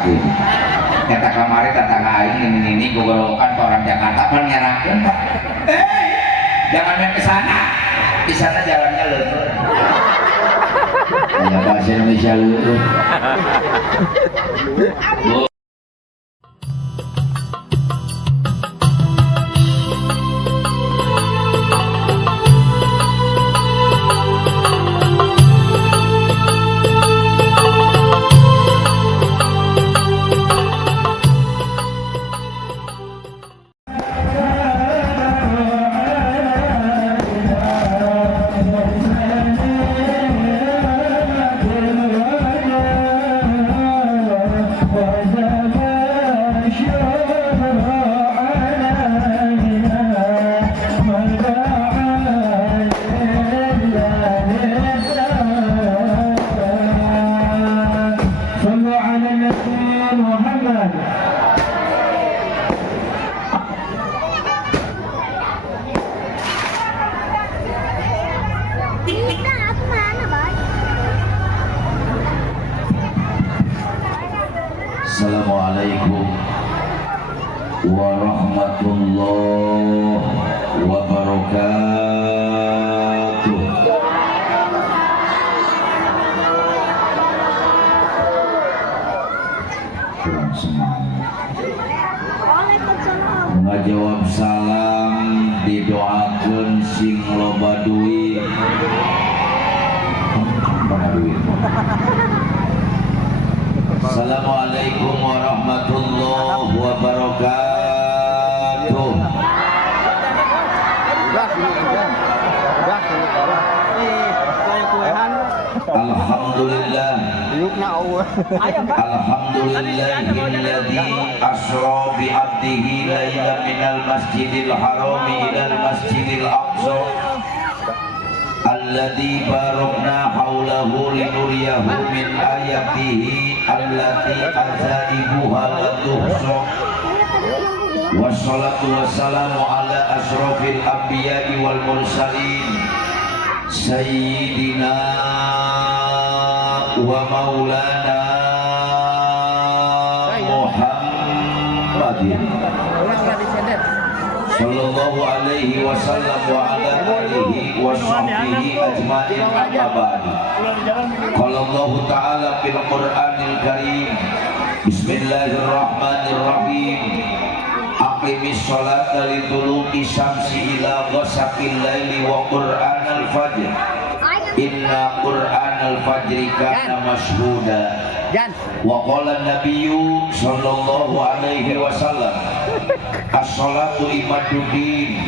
rasakeun. Eta kamari tetangga aing ini gogolokan ke orang Jakarta kan nyarakeun Pak. Jangan main ke sana. Di sana jalannya leueur. Ya bahasa Indonesia leueur. Assalamualaikum warahmatullahi wabarakatuh. Kurang semangat. Ngajawab salam didoakeun sing loba duit. Mana duit? Assalamualaikum warahmatullahi wabarakatuh. Alhamdulillah. Alhamdulillahilladzi asra bi 'abdihi lailan minal masjidil harami ilal masjidil aqsa alladzi barakna haulahu linuriyahu min ayatihi allati azaibuha la tuhsa. Wassalatu wassalamu ala asrofil anbiya'i wal mursalin sayyidina wa maulana Muhammadin sallallahu alaihi wasallam wa ala alihi wa sahbihi ajma'in amma ba'du. Qala Allah ta'ala fil Qur'anil Karim Bismillahirrahmanirrahim. Aqimis sholata liduluki syamsi ila ghasaqil laili wa Qur'anal fajr. Inna Qur'anal fajri kana mashhuda. Wa qala nabiyyu sallallahu alaihi wasallam as-sholatu imaduddin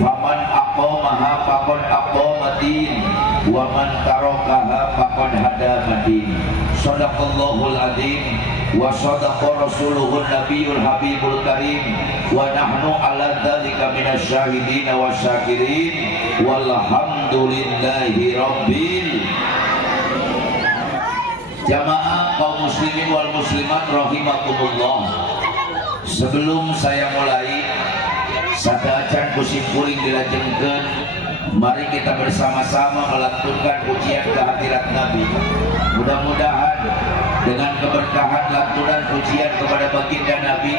faman aqamaha faqad aqamaddin wa man tarakaha faqad hadamaddin. Shadaqallahul adzim wa shadaqa rasuluhun nabiyul habibul karim wa nahnu ala dzalika minasyahidin wasyakirin walhamdulillahi rabbil. Jamaah kaum muslimin wal muslimat rahimakumullah. Sebelum saya mulai sadaacan kusimpuling dilajengkeun, mari kita bersama-sama melantunkan pujian kehadirat Nabi. Mudah-mudahan dengan keberkahan lantunan pujian kepada baginda Nabi,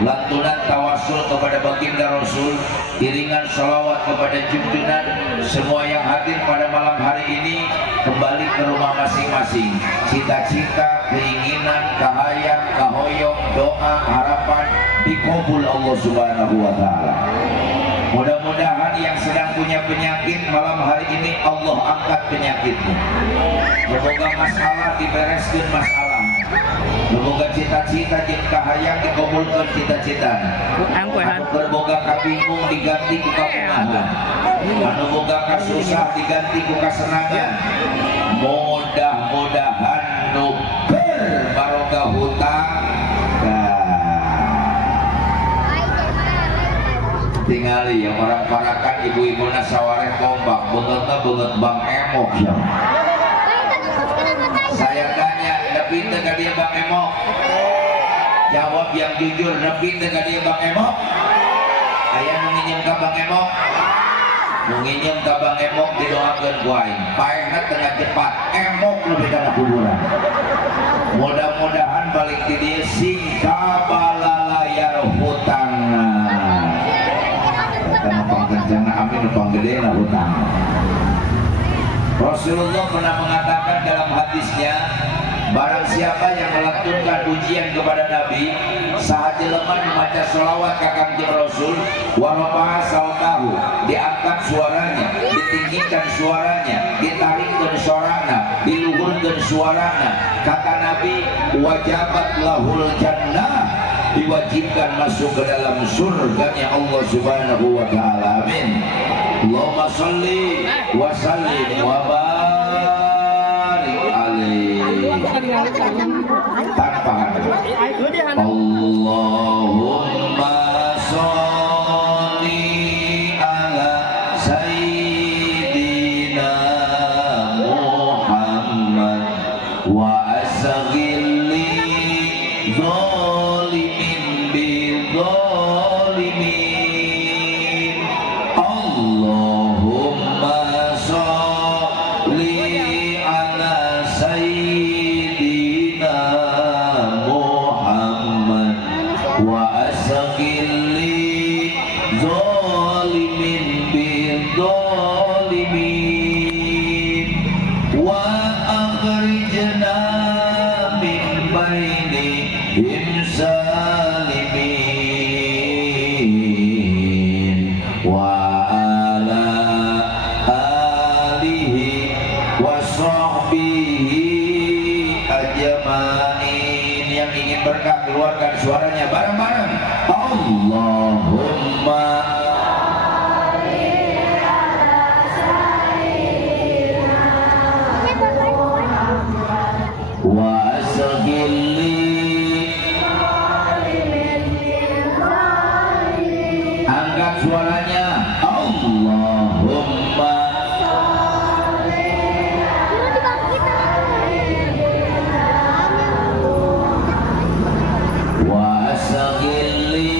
lantunan tawasul kepada baginda Rasul, iringan sholawat kepada junjungan, semua yang hadir pada malam hari ini kembali ke rumah masing-masing. Cita-cita, keinginan, kahayang, kahoyong, doa, harapan dikabul Allah Subhanahu wa Ta'ala. Mudah-mudahan yang sedang punya penyakit malam hari ini Allah angkat penyakitmu. Semoga masalah dibereskan masalah. Semoga cita-cita jeung kahayang dikabulkeun cita-cita. Anu berboga kabingung diganti ku kapungahan. Anu boga kasusah diganti ku kasenangan. Mudah-mudahan nu barokah hutang. Tingali yang orang parakan ibu-ibu nasawareh kompak bengetna benget bang emok ya. Saya tanya, nepi teh ka dieu bang emok? Jawab yang jujur, nepi teh ka dieu bang emok? Aya nu nginjem ka bang emok? menginyam kabang emok didoakan ku aing paehna tengah cepat emok lebih kana kuburan mudah-mudahan balik di dia sing kabalalayar hutang karena pangkencana amin panggedena hutang. Rasulullah pernah mengatakan dalam hadisnya, barang siapa yang melantunkan ujian kepada Nabi saat jelema membaca sholawat ka Kangjeng Rasul wa sautahu, diangkat suaranya, ditinggikan suaranya, ditarikkan suaranya, diluhurkan suaranya, kata Nabi wajabat lahul jannah, diwajibkan masuk ke dalam surganya Allah Subhanahu wa taala. Amin. Allahumma shalli wa sallim wa barik alaihi. Tanpa Allahumma sholli ala sayyidina Muhammad wa asghilli zalimin bidzalimin. Allahumma sholli ala sayyidina Muhammad wa asghilli zalimin bidzalimin wa akhrijna min bainihim salimin wa ala alihi wa sahbihi ajmain. Yang ingin berkah keluarkan suaranya bareng-bareng. Allahumma wa asghilli, angkat suaranya. Allahumma wa asghilli,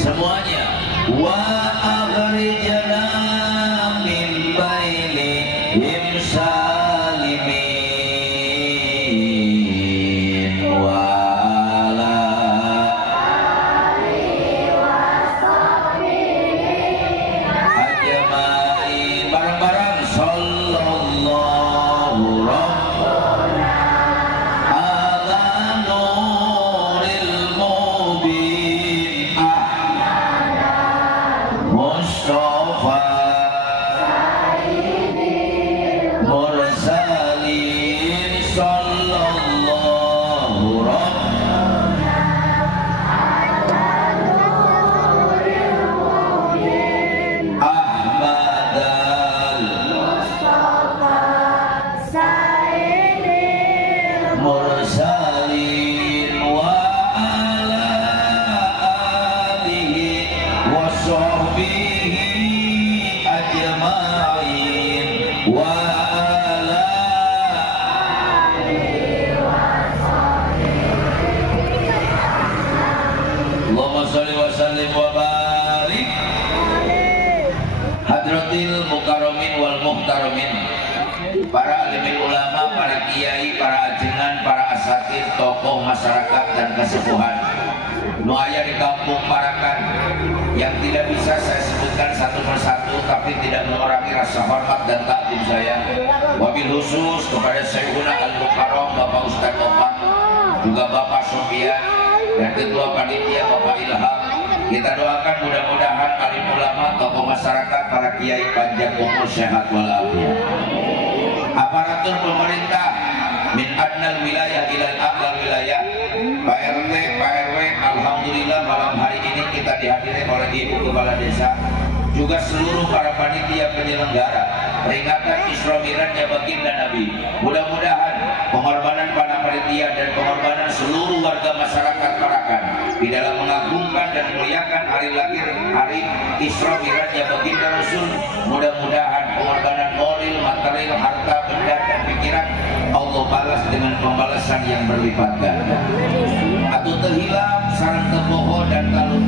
semuanya. Wa akhrijna min bainihim salimin wa ala ajmain. Bareng-bareng sallallahu rabbana ala nuril mubin Mustafa mursalin sallallahu rabbana Ahmadal mursalin wa ala alihi wa sahbihi ajmain wa ala Allahumma sholli wa sallim wa barik hadratil mukarramin wal muhtaramin, para alimin ulama, para kiai, para ajengan, para asatid, tokoh masyarakat dan kesepuhan nu aya di kampung Parakan yang tidak bisa saya sebutkan satu persatu, tapi tidak mengurangi rasa hormat dan takdim saya. Wabil khusus kepada Syekhuna Al-Mukarram Bapak Ustadz Opak, juga Bapak Sofian, dan Ketua Panitia Bapak Ilham. Kita doakan mudah-mudahan alim ulama, tokoh masyarakat, para kiai panjang umur, sehat walafiat. Aparatur pemerintah min adnal wilayah ilal a'lal wilayah, Pak RT, Pak RW, alhamdulillah malam hari ini kita dihadiri oleh Ibu Kepala Desa, juga seluruh para panitia penyelenggara peringatan Isra Mi'rajnya baginda Nabi. Mudah-mudahan pengorbanan para panitia dan pengorbanan seluruh warga masyarakat Parakan di dalam mengagungkan dan memuliakan hari lahir, hari Isra Mi'rajnya baginda Rasul, mudah-mudahan pengorbanan moral, material, harta, benda dan pikiran Allah balas dengan pembalasan yang berlipat ganda. Atuh teu hilap sareng teu poho dan kalau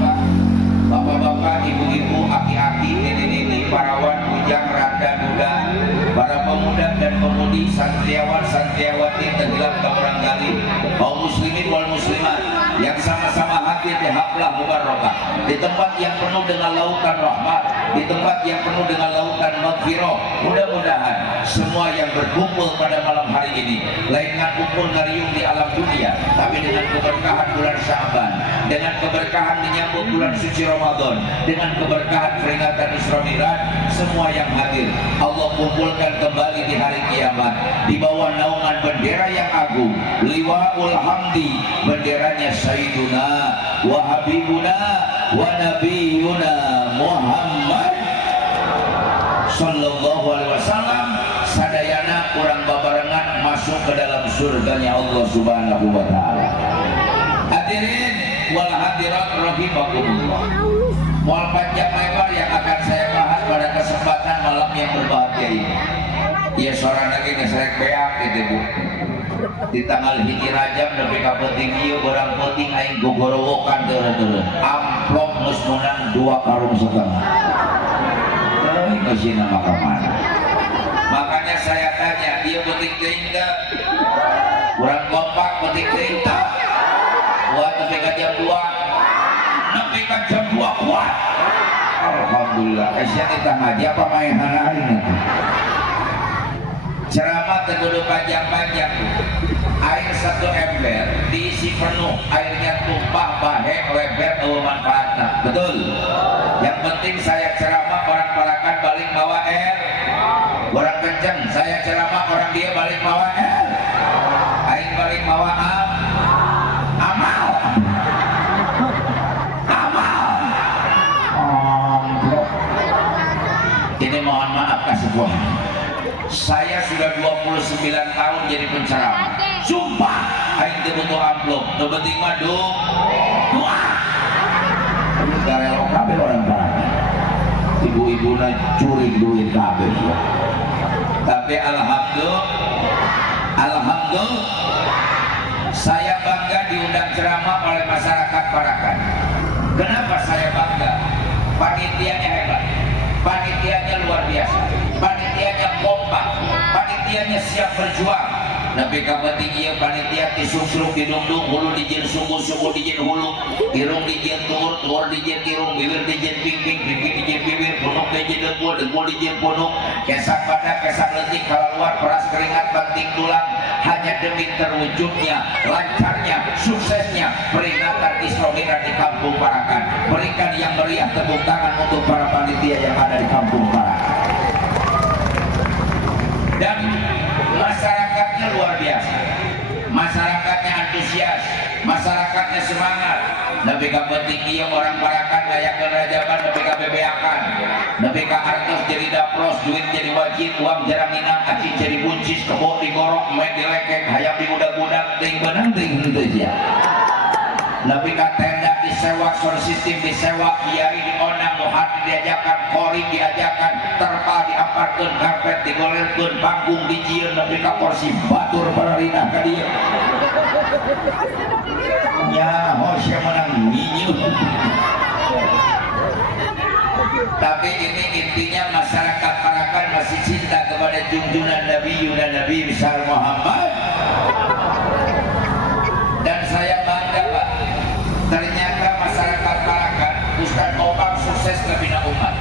mudi santiawan santiawati tenggelam ke orang kali kaum muslimin wal muslimat yang sama-sama hadir di haflah mubarakah, di tempat yang penuh dengan lautan rahmat, di tempat yang penuh dengan lautan maghfirah. Mudah-mudahan semua yang berkumpul pada malam hari ini lain dengan kumpul ngariung di alam dunia, tapi dengan keberkahan bulan Sya'ban, dengan keberkahan menyambut bulan suci Ramadan, dengan keberkahan peringatan Isra Mi'raj, semua yang hadir Allah kumpulkan kembali di hari kiamat di bawah naungan bendera yang agung, liwaul hamdi, benderanya Sayyiduna wa Habibuna wa Nabiyuna Muhammad sallallahu alaihi wasallam. Sadayana kurang babarengan masuk ke dalam surganya Allah subhanahu wa ta'ala. Hadirin wal hadirat rahimakumullah, moal panjang lebar yang akan saya bahas pada kesempatan malam yang berbahagia ini. Ya seorang lagi ngeserek beak gitu Bu, di tanggal hiji Rajab nepi ka penting ieu barang penting aing gogorowokan teureun amplop geus menang 2 karung setengah. Teuing geusina maka mana. Makanya saya tanya, ieu penting teuing teu? Urang kompak penting teuing teu? Kuat nepi ka jam 2. Nepi ka jam 2 kuat. Alhamdulillah. Sia kita ngaji apa main hari ini? Ceramah terkudu panjang-panjang, air 1 ember diisi penuh, airnya tumpah bahe leber manfaatnya, betul. Yang penting saya ceramah orang parakan balik bawa air, orang kenceng saya ceramah orang dia balik bawa air, air balik bawa amal. Ini mohon maaf kasih buah. Saya sudah 29 tahun jadi penceramah. Sumpah, aing teu butuh amplop. Nu penting mah doa. Ini karelo kabeh orang barang. Ibu-ibuna curi duit kabeh. Tapi alhamdulillah saya bangga diundang ceramah oleh masyarakat Parakan. Kenapa saya bangga? Panitianya hebat. Panitianya luar biasa. Panitianya kompak, panitianya siap berjuang. Tapi kapan tinggi panitia disungsruk didungdung, hulu dijin sungguh dijin hulu, irung dijin tur dijin irung, bibir dijin ping dijin bibir, punuk dijin dengkul dijin punuk, kesak pada kesak letik, kalau luar peras keringat banting tulang, hanya demi terwujudnya, lancarnya, suksesnya peringatan Isra Mi'raj di Kampung Parakan. Berikan yang meriah tepuk tangan untuk para panitia yang ada di Kampung Parakan. Dan masyarakatnya luar biasa, masyarakatnya antusias, masyarakatnya semangat. Nepi ka penting ieu orang Parakan layak kerajaban, nepi ka bebeakan, nepi ka artos jadi dapros, duit jadi wajib, uang jarang minang, aci jadi buncis, kebo digorok, main dilekek, hayam digudag-gudag, ting benang ting henteu sia. Nepi ka tenda disewa, sound system disewa, kiai dionang, muhadid diajakan, khori diajakan, terpal diamparkeun, karpet digolelkeun, panggung dijieun, nepi ka kursi batur pararina ka dieu. Nya hosya menang nyinyut. Tapi ini intinya masyarakat Parakan masih cinta kepada junjungan Nabi besar Muhammad. Dan saya bangga Pak, ternyata masyarakat Parakan, Ustaz Obang sukses ngebina umat,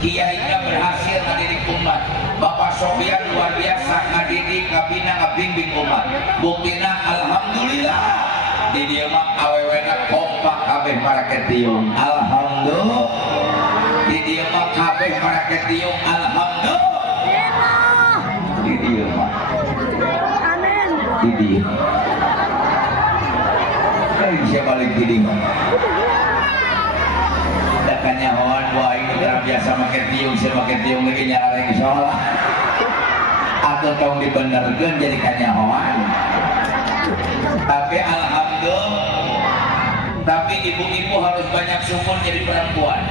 kiainya berhasil ngadidik umat, Bapak Sofyan luar biasa ngadidik, ngabina, ngabimbing umat. Buktina alhamdulillah di dieu mah awewena kompak kabeh paraket tiung. Alhamdulillah di dieu mah kabeh paraket tiung. Alhamdulillah di dieu mah. Amin. Di dieu. Saya balik di dieu. Dakanya hoan wah ini biasa make tiung, saya make tiung lagi nyareng salah. Atau tong dibenerkeun jadi kanyahoan. Tapi alhamdulillah, tapi ibu-ibu harus banyak syukur jadi perempuan.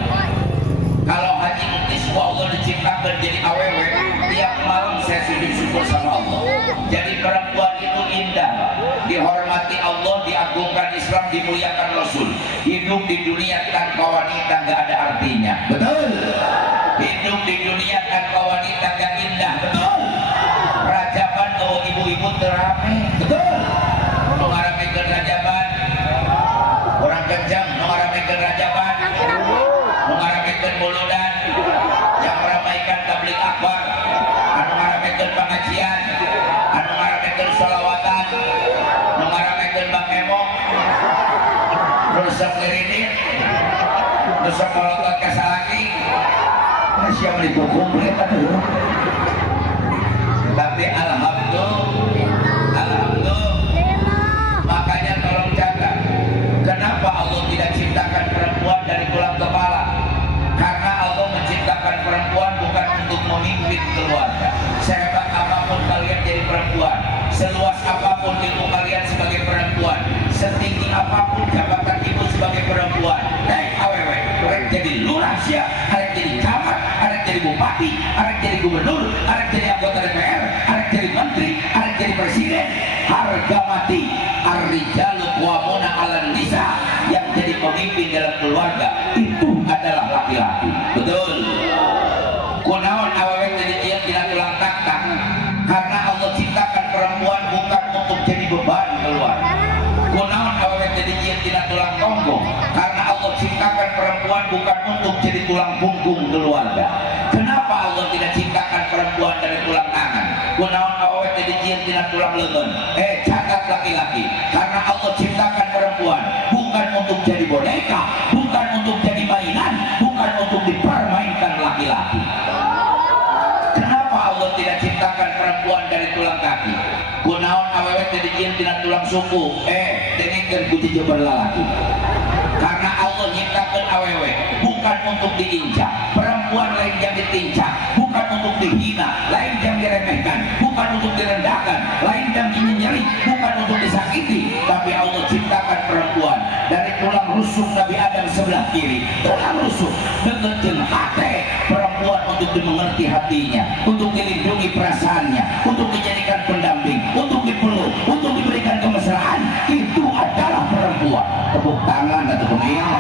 Kalau haji iswa Allah diciptakan jadi awewe, tiap malam saya sujud syukur sama Allah. Jadi perempuan itu indah, dihormati Allah, diagungkan Islam, dimuliakan Rasul. Hidup di dunia tanpa wanita nggak ada artinya, betul. Hidup di dunia tanpa wanita nggak indah, betul. Peradaban ibu-ibu terame. Betul. Nu ngaramekeun rajaban. Orang kencang nu ngaramekeun rajaban. Nu ngaramekeun bolodan. Yang meramaikan tablik akbar. Anu ngaramekeun pengajian. Anu ngaramekeun sholawatan. Nu ngaramekeun Bang Emok. Rusak ngirinit. Rusak molotot ka salaki. Masya menipu komplit aduh. Tapi alhamdulillah, makanya tolong jaga. Kenapa Allah tidak ciptakan perempuan dari tulang kepala? Karena Allah menciptakan perempuan bukan untuk memimpin keluarga. Sehebat apapun kalian jadi perempuan, seluas apapun ilmu kalian sebagai perempuan, setinggi apapun jabatan ibu sebagai perempuan, awewe, arek jadi lurah sia, arek jadi camat, arek jadi bupati, arek jadi gubernur, arek jadi anggota DPR, arek jadi menteri, arek jadi presiden, harga mati. Ar-rijalu qawwamuna 'alan nisa, yang jadi pemimpin dalam keluarga itu adalah laki-laki. Betul. Kunaon awewe jadi dia tidak tulang taktak? Karena Allah ciptakan perempuan bukan untuk jadi beban keluarga. Kunaon awewe jadi dia tidak tulang tonggo? Karena Allah ciptakan perempuan bukan untuk jadi tulang punggung keluarga. Kenapa Allah tidak ciptakan perempuan dari tulang tangan? Kunaon awewe jadi dia tidak tulang lengan? Catat laki-laki. Karena Allah ciptakan perempuan bukan untuk jadi boneka, bukan untuk jadi mainan, bukan untuk dipermainkan laki-laki. Kenapa Allah tidak ciptakan perempuan dari tulang kaki? Kunaon awewe jadi dia tidak tulang suku? Dengekeun kuci jeber lalaki. Karena Allah nyiptakan awewe bukan untuk diinjak. Perempuan lain yang ditinjak, bukan untuk dihina, lain yang diremehkan, bukan untuk direndahkan, lain yang dinyeri, bukan untuk disakiti. Tapi Allah ciptakan perempuan dari tulang rusuk Nabi Adam sebelah kiri, tulang rusuk deket jeung hate. Perempuan untuk dimengerti hatinya, untuk dilindungi perasaannya, untuk dijadikan pendamping, untuk dipeluk, untuk diberikan kemesraan. Itu adalah perempuan. Tepuk tangan atau pengiang.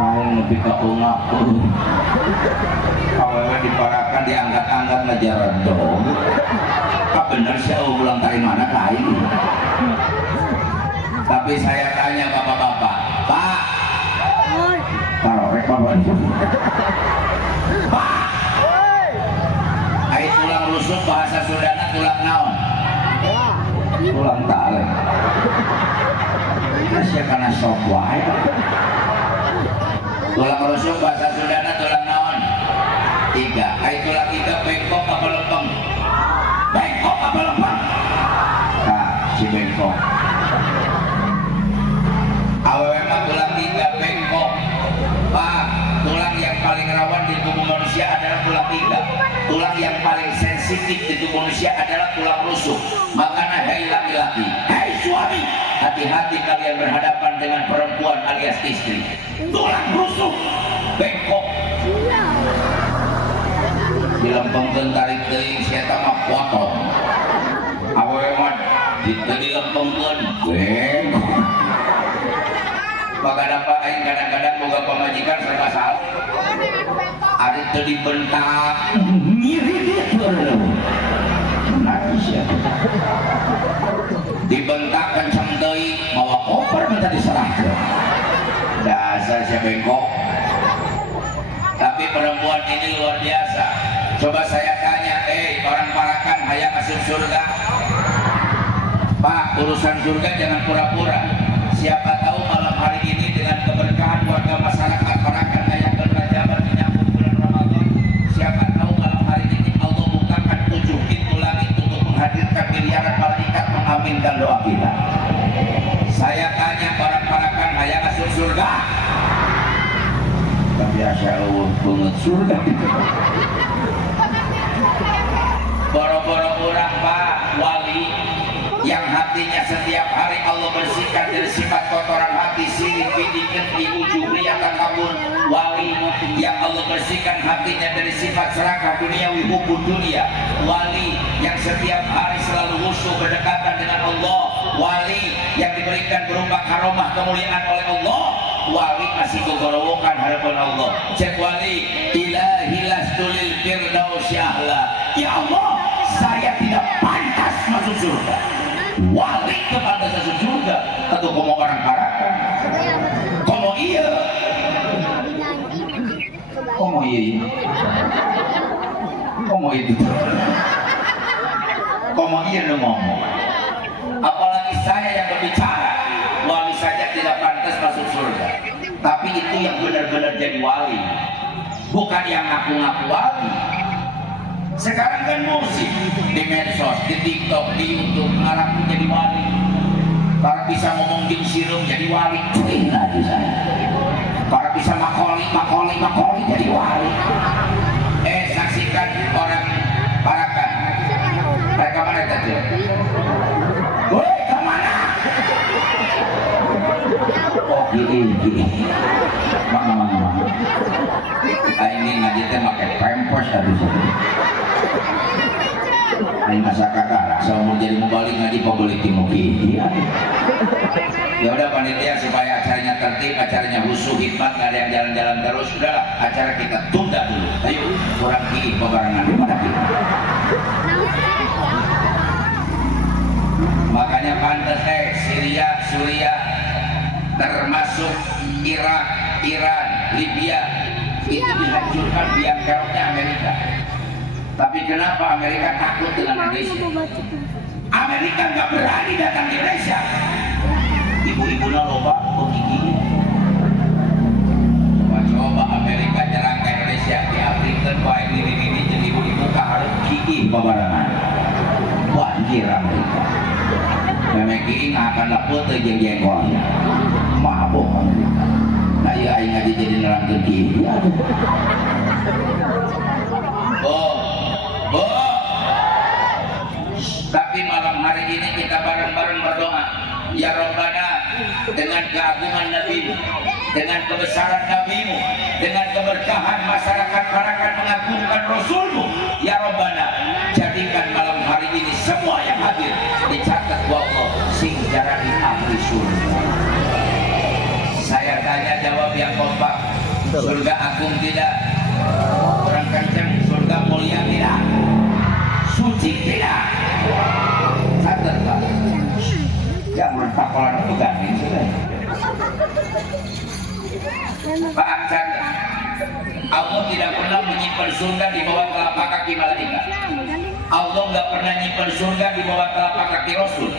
Ayo lebih ke ngaku. Awewe diparakan diangkat-angkat ngajaran dong. Kak bener sih ulang dari mana kain. Tapi saya tanya bapak-bapak, Pak, kalau rekor Pak, ayo tulang rusuk bahasa Sundana tulang naon? Tulang tali. Masih karena sok wae. Tulang rusuk bahasa Sundana tulang naon? 3. Ayo tulang 3 bengkok apa lempeng? Bengkok apa lempeng? Nah, si bengkok. Awewe mah tulang 3 bengkok. Pak, tulang yang paling rawan di tubuh manusia adalah tulang 3. Tulang yang paling sensitif di tubuh manusia adalah tulang rusuk. Makanya hei laki-laki, hei suami, hati-hati kalian berhadapan dengan perempuan alias istri. Tulang rusuk bengkok dilempengkeun tarik teuing sia eta mah potong. Awewe mah dilempengkeun bengkok. Maka dapat aing kadang-kadang boga pamajikan serba salah. Ari teu dibentak ngiri dia nangis ya. Dibentak kencang deui mawa koper minta diserahkeun. Dasar sia bengkok. Tapi perempuan ini luar biasa. Coba saya tanya, orang Parakan hayang masuk surga? Pak, urusan surga jangan pura-pura. Siapa tahu malam hari ini dengan keberkahan warga masyarakat Parakan hayang berjabat menyambut bulan Ramadan. Siapa tahu malam hari ini Allah bukakan 7 pintu langit untuk menghadirkan miliaran malaikat mengaminkan doa kita. Saya tanya orang Parakan hayang masuk surga? Tapi asya Allah banget surga itu. Boro-boro orang Pak wali yang hatinya setiap hari Allah bersihkan dari sifat kotoran hati, sirik, bidikan, ujuri, atau kabur. Wali yang Allah bersihkan hatinya dari sifat serakah duniawi, hubud dunia. Wali yang setiap hari selalu khusyuk berdekatan dengan Allah. Wali yang diberikan berupa karomah kemuliaan oleh Allah. wali masih gogorowokan harapan Allah. Cek wali, ilahi lastulil firdaus ya'la. Ya Allah, saya tidak pantas masuk surga. Wali kepada masuk surga. Atau komo orang parakan. Komo iya. Komo iya. Komo itu. Komo iya lu ngomong. Apalagi saya yang berbicara, wali saja tidak pantas masuk surga. Tapi itu yang benar-benar jadi wali, bukan yang ngaku-ngaku wali. Sekarang kan musik di medsos, di TikTok, di YouTube, ngaku jadi wali. Kalau bisa ngomong jeng sirung jadi wali, lagi saya. Kalau bisa makoli jadi wali. Saksikan orang parakan. Mereka mana tadi? Woi, kemana? Oh, gini. Mana. Ini ngajitnya pakai pempos tadi. Ini masa kakak, seumur jadi mubalik ngaji pembeli timuki. Ya udah panitia supaya acaranya tertib, acaranya khusyuk, hikmat, nggak ada yang jalan-jalan terus. Udahlah, acara kita tunda dulu. Ayo, kurang gini pembarangan di mana kita. Makanya pantas Syria, termasuk Irak, Iran, Libya itu dihancurkan biangkeroknya Amerika. Tapi kenapa Amerika takut dengan Indonesia? Amerika nggak berani datang ke Indonesia. Ibu-ibunya loba begini. Coba Amerika nyerang ke Indonesia di Afrika, baik ini jadi ibu-ibu harus gigi pembarangan. Banjir Amerika. Memang gigi nggak akan dapet jeng-jengkolnya. Mabuk Amerika. Nah ya aing aja jadi nerang ke gigi. Tapi malam hari ini kita bareng-bareng berdoa. Ya Rabbana, dengan keagungan Nabi-Mu, dengan kebesaran Nabi-Mu, dengan keberkahan masyarakat parakan mengagungkan Rasul-Mu, ya Rabbana, jadikan malam hari ini semua yang hadir dicatat wa Allah sing jarani ahli surga. Saya tanya jawab yang kompak. Surga agung tidak? Orang kencang. Surga mulia tidak? Suci tidak? Catat tak? Jangan pakolan itu garing sudah. Pak catat. Allah tidak pernah menyimpan surga di bawah telapak kaki malaikat. Allah nggak pernah menyimpan surga di bawah telapak kaki Rasul.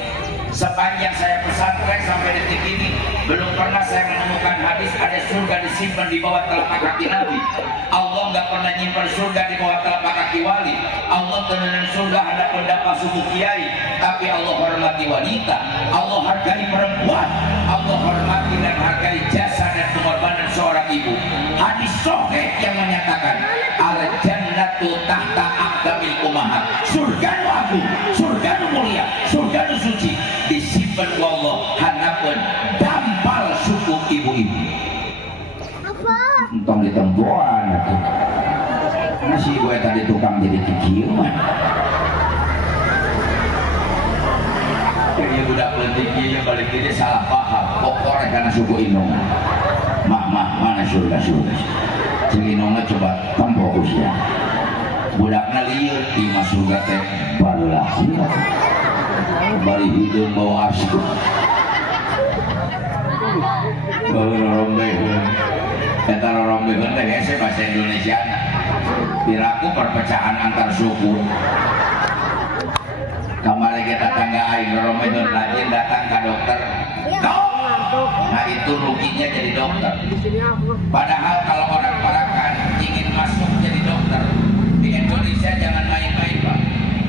Sepanjang saya pesantren sampai detik ini belum pernah saya menemukan hadis ada surga disimpan di bawah telapak kaki Nabi. Allah nggak pernah nyimpan surga di bawah telapak kaki wali. Allah tenang surga ada pendapat suku kiai, tapi Allah hormati wanita, Allah hargai perempuan, Allah hormati dan hargai jasa dan pengorbanan seorang ibu. Hadis sahih yang menyatakan al jannatu tahta aqdamil ummahat. Surga nu agung, surga nu mulia, surga nu suci disimpan Allah hanapun dampal suku ibu-ibu. Entong ditempuan itu. Masih gue tadi tukang jadi cikiman. Ini budak pentingnya balik ini salah paham. Pokoknya karena suku Inung. Mana surga. Cik Inungnya coba tempo usia. Budaknya liur di surga teh barulah. Bari hidung bawa asu. Rorombeun. Eta rorombeun teh hese bahasa Indonesia. Piraku perpecahan antar suku. Kemarin kita tangga aing rorombeun rajin datang ke dokter. Nah itu ruginya jadi dokter. Padahal kalau orang parakan ingin masuk jadi dokter di Indonesia jangan main-main Pak.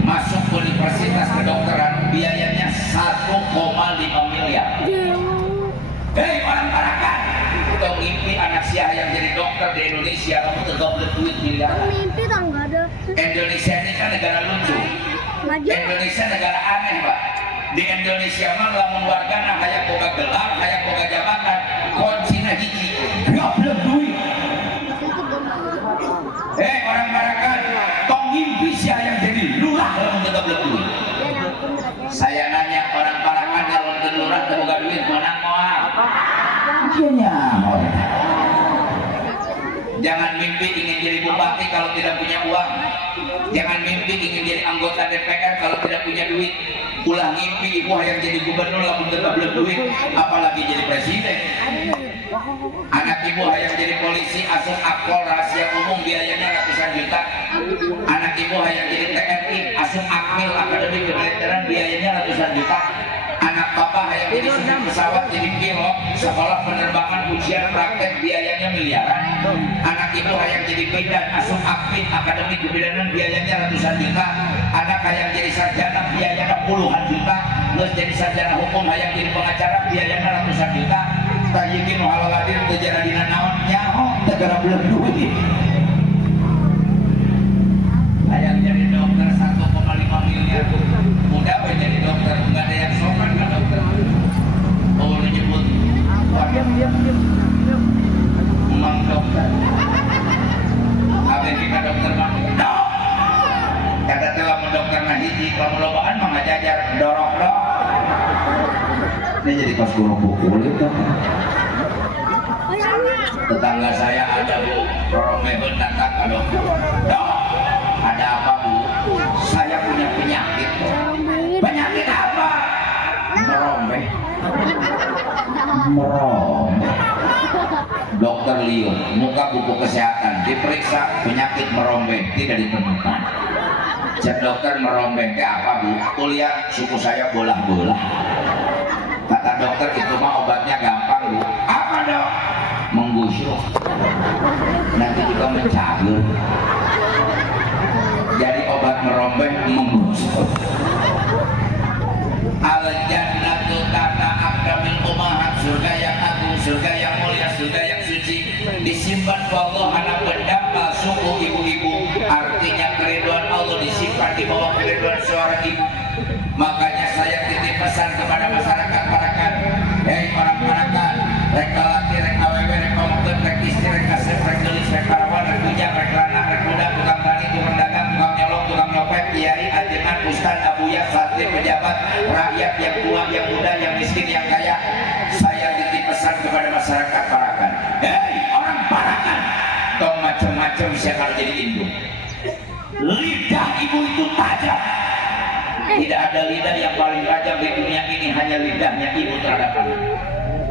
Masuk universitas kedokteran biayanya 1,5 miliar. Hei orang parakan, kita ngimpi anak sia yang jadi dokter di Indonesia, kamu tergoblok duit miliar. Mimpi kan nggak ada. Indonesia ini kan negara lucu. Indonesia negara aneh Pak. Di Indonesia mah lamun wargana hayang boga gelar, hayang boga jabatan, kuncina hiji, goblok duit. Hei orang parakan, tong ngimpi sia yang jadi lurah lamun goblok duit. Saya nanya orang parakan kalau lurah boga duit menang moal. Akhirnya bupati kalau tidak punya uang. Jangan mimpi ingin jadi anggota DPR kalau tidak punya duit. Ulah ngimpi ibu yang jadi gubernur lamun teu belum duit, apalagi jadi presiden. Anak ibu yang jadi polisi asup akpol rahasia umum biayanya ratusan juta. Anak ibu yang jadi TNI asup akmil akademi kemiliteran biayanya ratusan juta. Anak bapak yang jadi supir pesawat jadi pilot sekolah penerbangan ujian praktek biayanya miliaran. Anak ibu yang jadi bidan asup akmil akademi kebidanan biayanya ratusan juta. Anak yang jadi sarjana biayanya puluhan juta. Terus jadi sarjana hukum yang jadi pengacara biayanya ratusan juta. Tayyibin wahaladir tejara dina naon nyaho tegara belum duit. Ayang jadi dokter 1,5 miliar. Mudah jadi dokter, enggak ada yang sopan kan dokter. Oh lu nyebut emang dokter. Abis kita dokter mah dok. Kata telah mendokter nah hiji kalau lobaan mah ngajajar dorok dok. Ini jadi pas guru pukul itu. Tetangga saya ada bu, Romehun datang ke dokter. Dok, ada apa bu? Saya punya penyakit. Penyakit apa? Meromeh. Meromeh. Dokter liur, muka buku kesehatan, diperiksa penyakit meromeh tidak ditemukan. Cek dokter meromeh ke apa bu? Kuliah suku saya bolah-bolah. Kata dokter itu mah obatnya gampang bu. Apa dok? Menggusur. Nanti juga mencair. Jadi obat meromeh menggusur. Al jannatu tata aqdamil umahat, surga yang agung, surga yang mulia, surga yang suci disimpan Allah anak benda suku ibu-ibu. Artinya keriduan Allah disimpan di bawah keriduan seorang ibu. Makanya saya titip pesan kepada masyarakat parakan, hei para parakan, rek laki, rek awewe, rek komukun, rek istri, rek kasep, rek gelis, rek parawan, rek bujang, rek lanang, rek muda, tukang tani, tukang dagang, tukang nyolong, tukang nyopet, kiai, ajengan, ustad, abuya, santri, pejabat, rakyat yang tua, yang muda, yang miskin, yang kaya. Saya titip pesan kepada masyarakat parakan, hei orang parakan, tong macam-macam siapa jadi induk. Lidah ibu itu tajam. Tidak ada lidah yang paling tajam di dunia ini, hanya lidahnya ibu terhadap anak.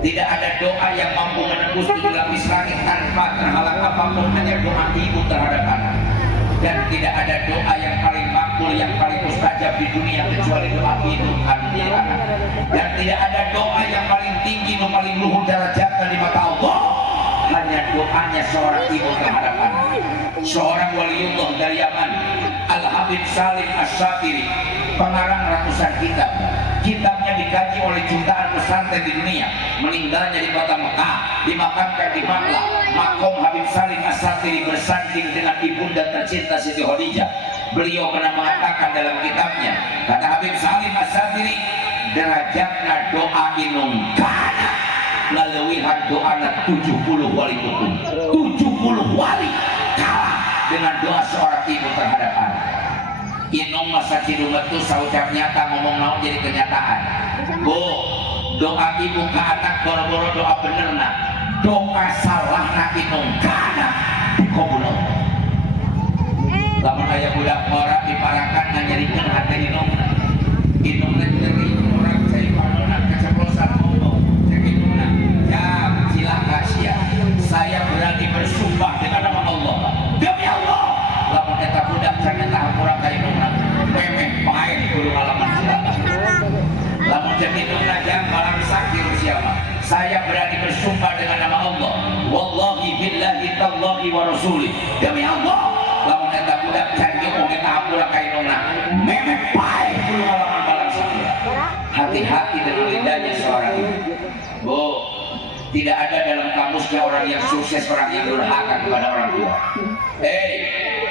Tidak ada doa yang mampu menembus 7 lapis langit tanpa terhalang apapun, hanya doa ibu terhadap anak. Dan tidak ada doa yang paling makbul, yang paling mustajab di dunia kecuali doa ibu kandil anak. Dan tidak ada doa yang paling tinggi, yang paling luhur derajatnya di mata Allah, hanya doanya seorang ibu terhadap anak. Seorang waliullah dari Yaman, Al-Habib Salim Asy-Syatiri, pengarang ratusan kitab. Kitabnya dikaji oleh jutaan pesantren di dunia. Meninggalnya di kota Mekah, dimakamkan di Makkah. Makom Habib Salim Asy-Syatiri bersanding dengan ibunda tercinta Siti Khadijah. Beliau pernah mengatakan dalam kitabnya, kata Habib Salim Asy-Syatiri, derajatna doa inung kana lalewihan doana 70 wali hukum. 70 wali kalah dengan doa seorang ibu terhadap anak. Inung masa cidunget tuh saucap nyata ngomong naon jadi kenyataan. Bu, doa ibu ke anak boro-boro doa bener nak. Doa salah nak inung ke anak dikabulkan. Lamun aya budak mora diparakan nganyerikeun hate inung. Inung dari orang saya panona keceplosan ngomong. Cek inungna, jam silaka sia. Saya berani bersumpah dengan nama Allah. Demi Allah. Lamun eta budak ternyata hampura ka inungna memeh pae kudu halaman silakan. Lamun cek inungna jang barang sakir siapa. Saya berani bersumpah dengan nama Allah. Wallahi billahi tallahi wa rasuli. Demi Allah. Lamun eta budak canggih oge ka hampura ka inungna memeh pae kudu halaman barang sakir. Hati-hati dengan lidahnya seorang ibu. Bu, tidak ada dalam kamusnya orang yang sukses, orang yang durhaka kepada orang tua.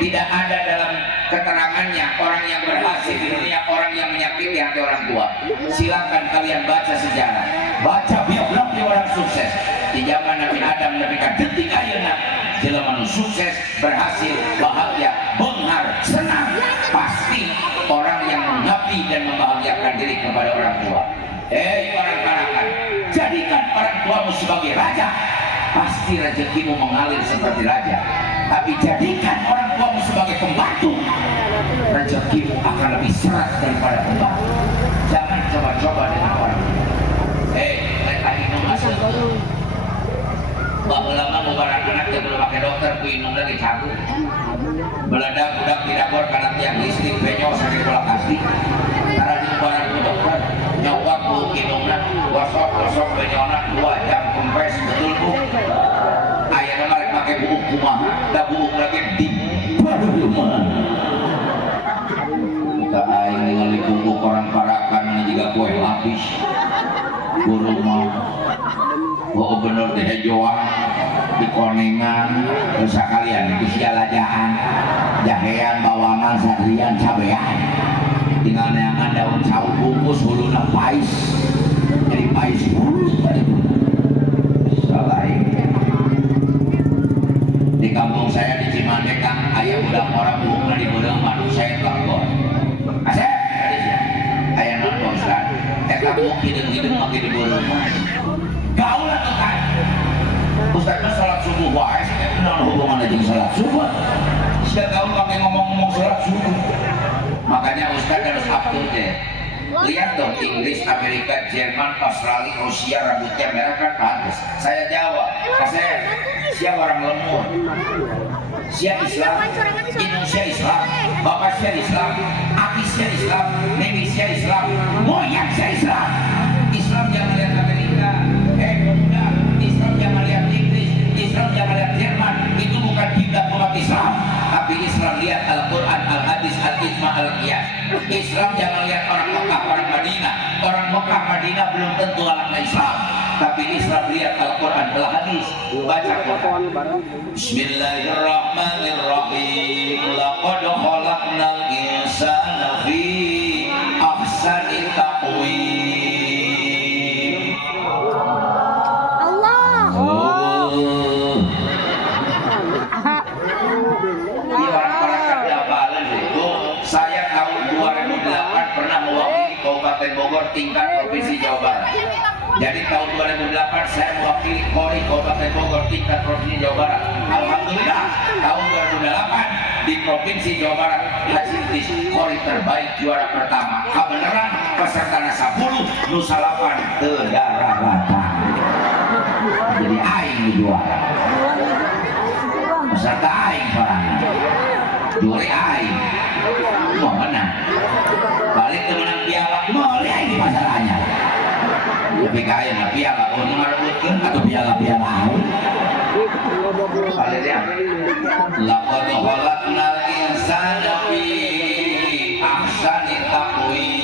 Tidak ada dalam keterangannya orang yang berhasil di dunia, orang yang menyakiti hati orang tua. Silakan kalian baca sejarah, baca biografi orang sukses di zaman Nabi Adam, Nabi Kadetik ayeuna. Jelema sukses, berhasil, bahagia, benghar, senang, pasti orang yang mengabdi dan membahagiakan diri kepada orang tua. Orang parakan, jadikan orang tuamu sebagai raja, pasti rezekimu mengalir seperti raja. tapi jadikan orang tuamu sebagai pembantu, rezekimu akan lebih serat daripada pembantu. Jangan coba-coba dengan orang. Mereka inung asal bahwa lama mubarak anak yang belum pakai dokter ku inung lagi cabut meledak budak tidak bor karena tiang listrik benyo sakit bola kasih karena di mubarak ku dokter nyoba ku inungna gosok benyona 2 jam kempes betul bu ayahnya mereka pakai buuk kumaha dan buuk lagi di baru rumah kita aing ningali buku orang parakan ini juga kue lapis burung mah oh bener teh joang di konengan terus sekalian itu sialajaan jahean bawangan sadrian cabean tinggal neangan daun saus bungkus huluna pais jadi pais bulus salah di kampung saya di Cimande Kang ayah udah orang bunga di Bedeng Madu saya telepon asep ayah nonton Ustaz kamu hidung makin di Bedeng gaul atau kan Ustaznya sholat subuh wae kenal hubungan aja sholat subuh saya gaul pakai ngomong-ngomong sholat subuh makanya Ustaz harus update deh lihat dong Inggris, Amerika, Jerman, Australia, Rusia rambutnya merah kan pantas saya jawab saya siapa orang lemur siapa Islam Indonesia Islam bapak siapa Islam aki siapa Islam nenek siapa Islam moyang siapa Islam Islam jangan lihat Amerika pemuda Islam jangan lihat Inggris Islam jangan lihat Jerman itu bukan kiblat umat Islam tapi Islam lihat Al-Quran, Al-Hadis, Al-Ijma, Al-Qiyas Islam jangan lihat orang Mekah, orang Madinah orang Mekah, Madinah belum tentu anak Islam tapi Islam lihat Al-Quran, Al-Hadis baca Quran Bismillahirrahmanirrahim laqad khalaqnal insana fi ahsani taqwim Allah saya tahun 2008 pernah mewakili Kabupaten Bogor tingkat Provinsi Jawa Barat. Jadi tahun 2008 saya mewakili KORI Kabupaten Bogor tingkat Provinsi Jawa Barat. Alhamdulillah tahun 2008 di Provinsi Jawa Barat hasil KORI terbaik juara pertama. Kebenaran peserta 10 Nusa 8 Tedara Batang. Jadi aing juara. Peserta aing soalnya. Juara aing. Mau menang balik ke menang piala boleh ini masalahnya lebih kaya lah piala merebutkan atau piala-piala balik ya laqad khalaqnal insana fi ahsani taqwim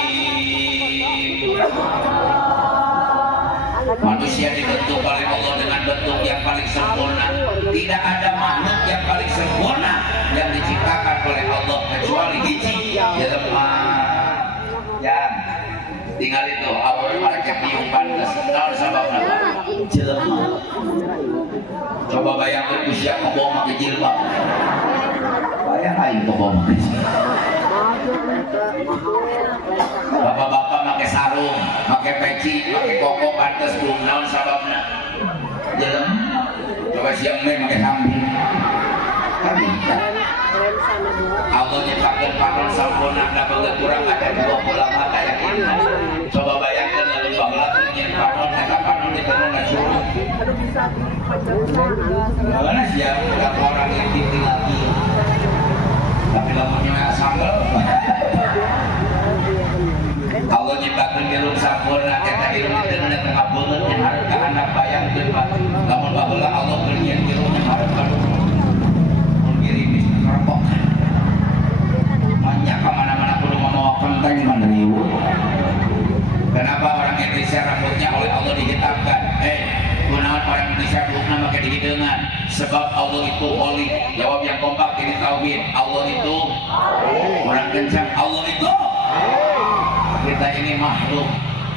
manusia dibentuk oleh Allah dengan bentuk yang paling sempurna tidak ada makhluk yang paling sempurna yang diciptakan oleh Allah kecuali hiji ya tinggal itu awal mereka tiup pantas tahun sababna jelema coba bayangkan usia kebawa pakai jilbab bayang aing kebawa pakai bapak-bapak pakai sarung pakai peci pakai koko pantas belum tahun sababna jelema coba siang pakai sambil Allah nyiptakan panon sampurna dan kurang ada 20 mata yang ini coba bayangkan lalu bahwa nyian panon eta panon di tenun ngacurug mana siap ada orang yang tinggal tapi lamunnya sambal Allah nyiptakan ilmu sampurna eta ilmu tenun tengah beungeut yang harus ke anak bayangkeun Pak lamun baheula Allah berian ilmu yang harus banyak kemana-mana kudu membawa kenteng mandiriu. Kenapa orang Indonesia rambutnya oleh Allah dihitamkan? Gunawan orang Indonesia bukan pakai dihidangan. Sebab Allah itu holy. Jawab yang kompak ini tauhid. Allah itu orang kencang. Allah itu kita ini makhluk.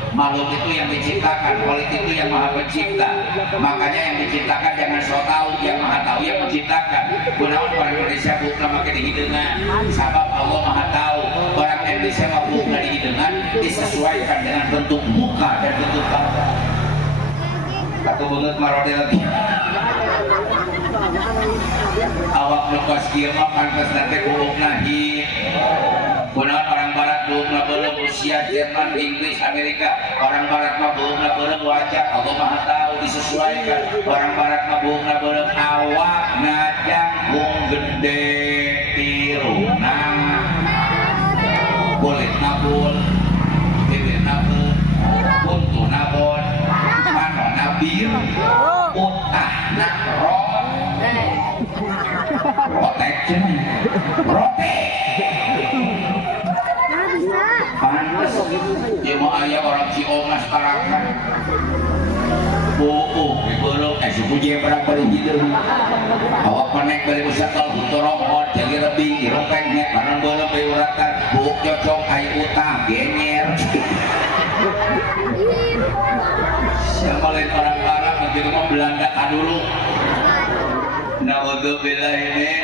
Makhluk itu yang diciptakan, Khalid itu yang maha pencipta. Makanya yang diciptakan jangan so tahu, yang maha tahu yang menciptakan. Gunawan orang Indonesia bukan pakai dihidangan. Sebab Allah maha tahu. Orang Indonesia bukan dihidangan disesuaikan dengan bentuk muka dan bentuk badan. Aku banget marode lagi. awak lepas kieu mah pantes teh kuukna hi kunaon orang barat buukna beuleum Rusia Jerman Inggris Amerika orang barat mah buukna beuleum wajah Allah Maha tahu disesuaikan orang barat mah buukna beuleum awak ngajang kung gede tiruna kulit nabul bibir nabul untu nabon mano nabir utah nakron rotek cenah rotek panas ieu mah aya orang Ciomas Tarakan belum suku jebrak bari gitu awak panek bari usah tol butorongkot jadi lebih iropengnya karena belum beuratan buuk cocok ai utah genyer siapa lain orang-orang nanti rumah Belanda kadulu Naudzubillahimin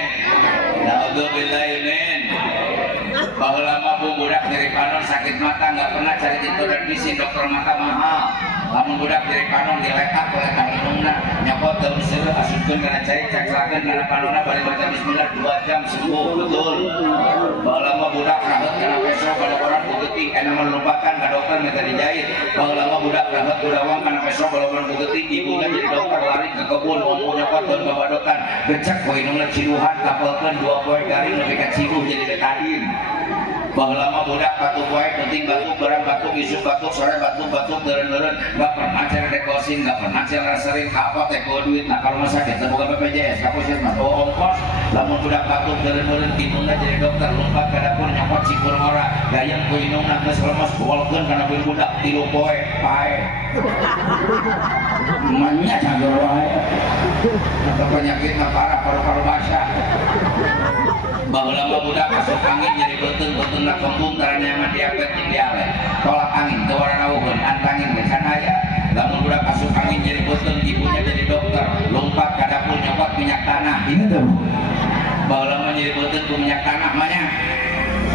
bahwa lama budak dari panon sakit mata nggak pernah cari itu dan bisi dokter mata mahal namun budak dari panon diletak oleh kanunna nyokot daun seru asupkeun kana cai caklakeun kana panonna bari baca bismillah 2 jam sembuh betul bahwa lama budak rahet kana peso kalau orang bukeuting kana melupakan ka dokter minta dijahit bahwa lama budak rahet udawang kana peso kalau orang bukeuting ibunya jadi dokter lari ke kebun ngomong nyokot daun babadokan gecek poe nungna ciluhan tapelkeun 2 poe garing nepi ka cibuh jadi dekadin bahwa lama budak batuk poe penting batuk barang batuk isu batuk sore batuk deureun-deureun nggak pernah cari dekosin nggak pernah cari sering apa teh bawa duit nah kalau masa kita buka BPJS kapusin mah bawa ongkos lamun budak batuk deureun-deureun inungna jadi dokter lompat ke dapur nyokot cikur ora gayang ku inungna geus lemes bolkeun kana budak 3 poe pae manya cager wae atau penyakit mah parah paru-paru basah bahwa lama budak masuk angin jadi betul-betul nak kembung karena yang diapet yang dialek tolak angin ke warna uhun antangin ke sana ya lamun budak masuk angin jadi betul ibunya jadi dokter lompat ke dapur nyokot minyak tanah ini tuh bahwa lama jadi betul ke minyak tanah mana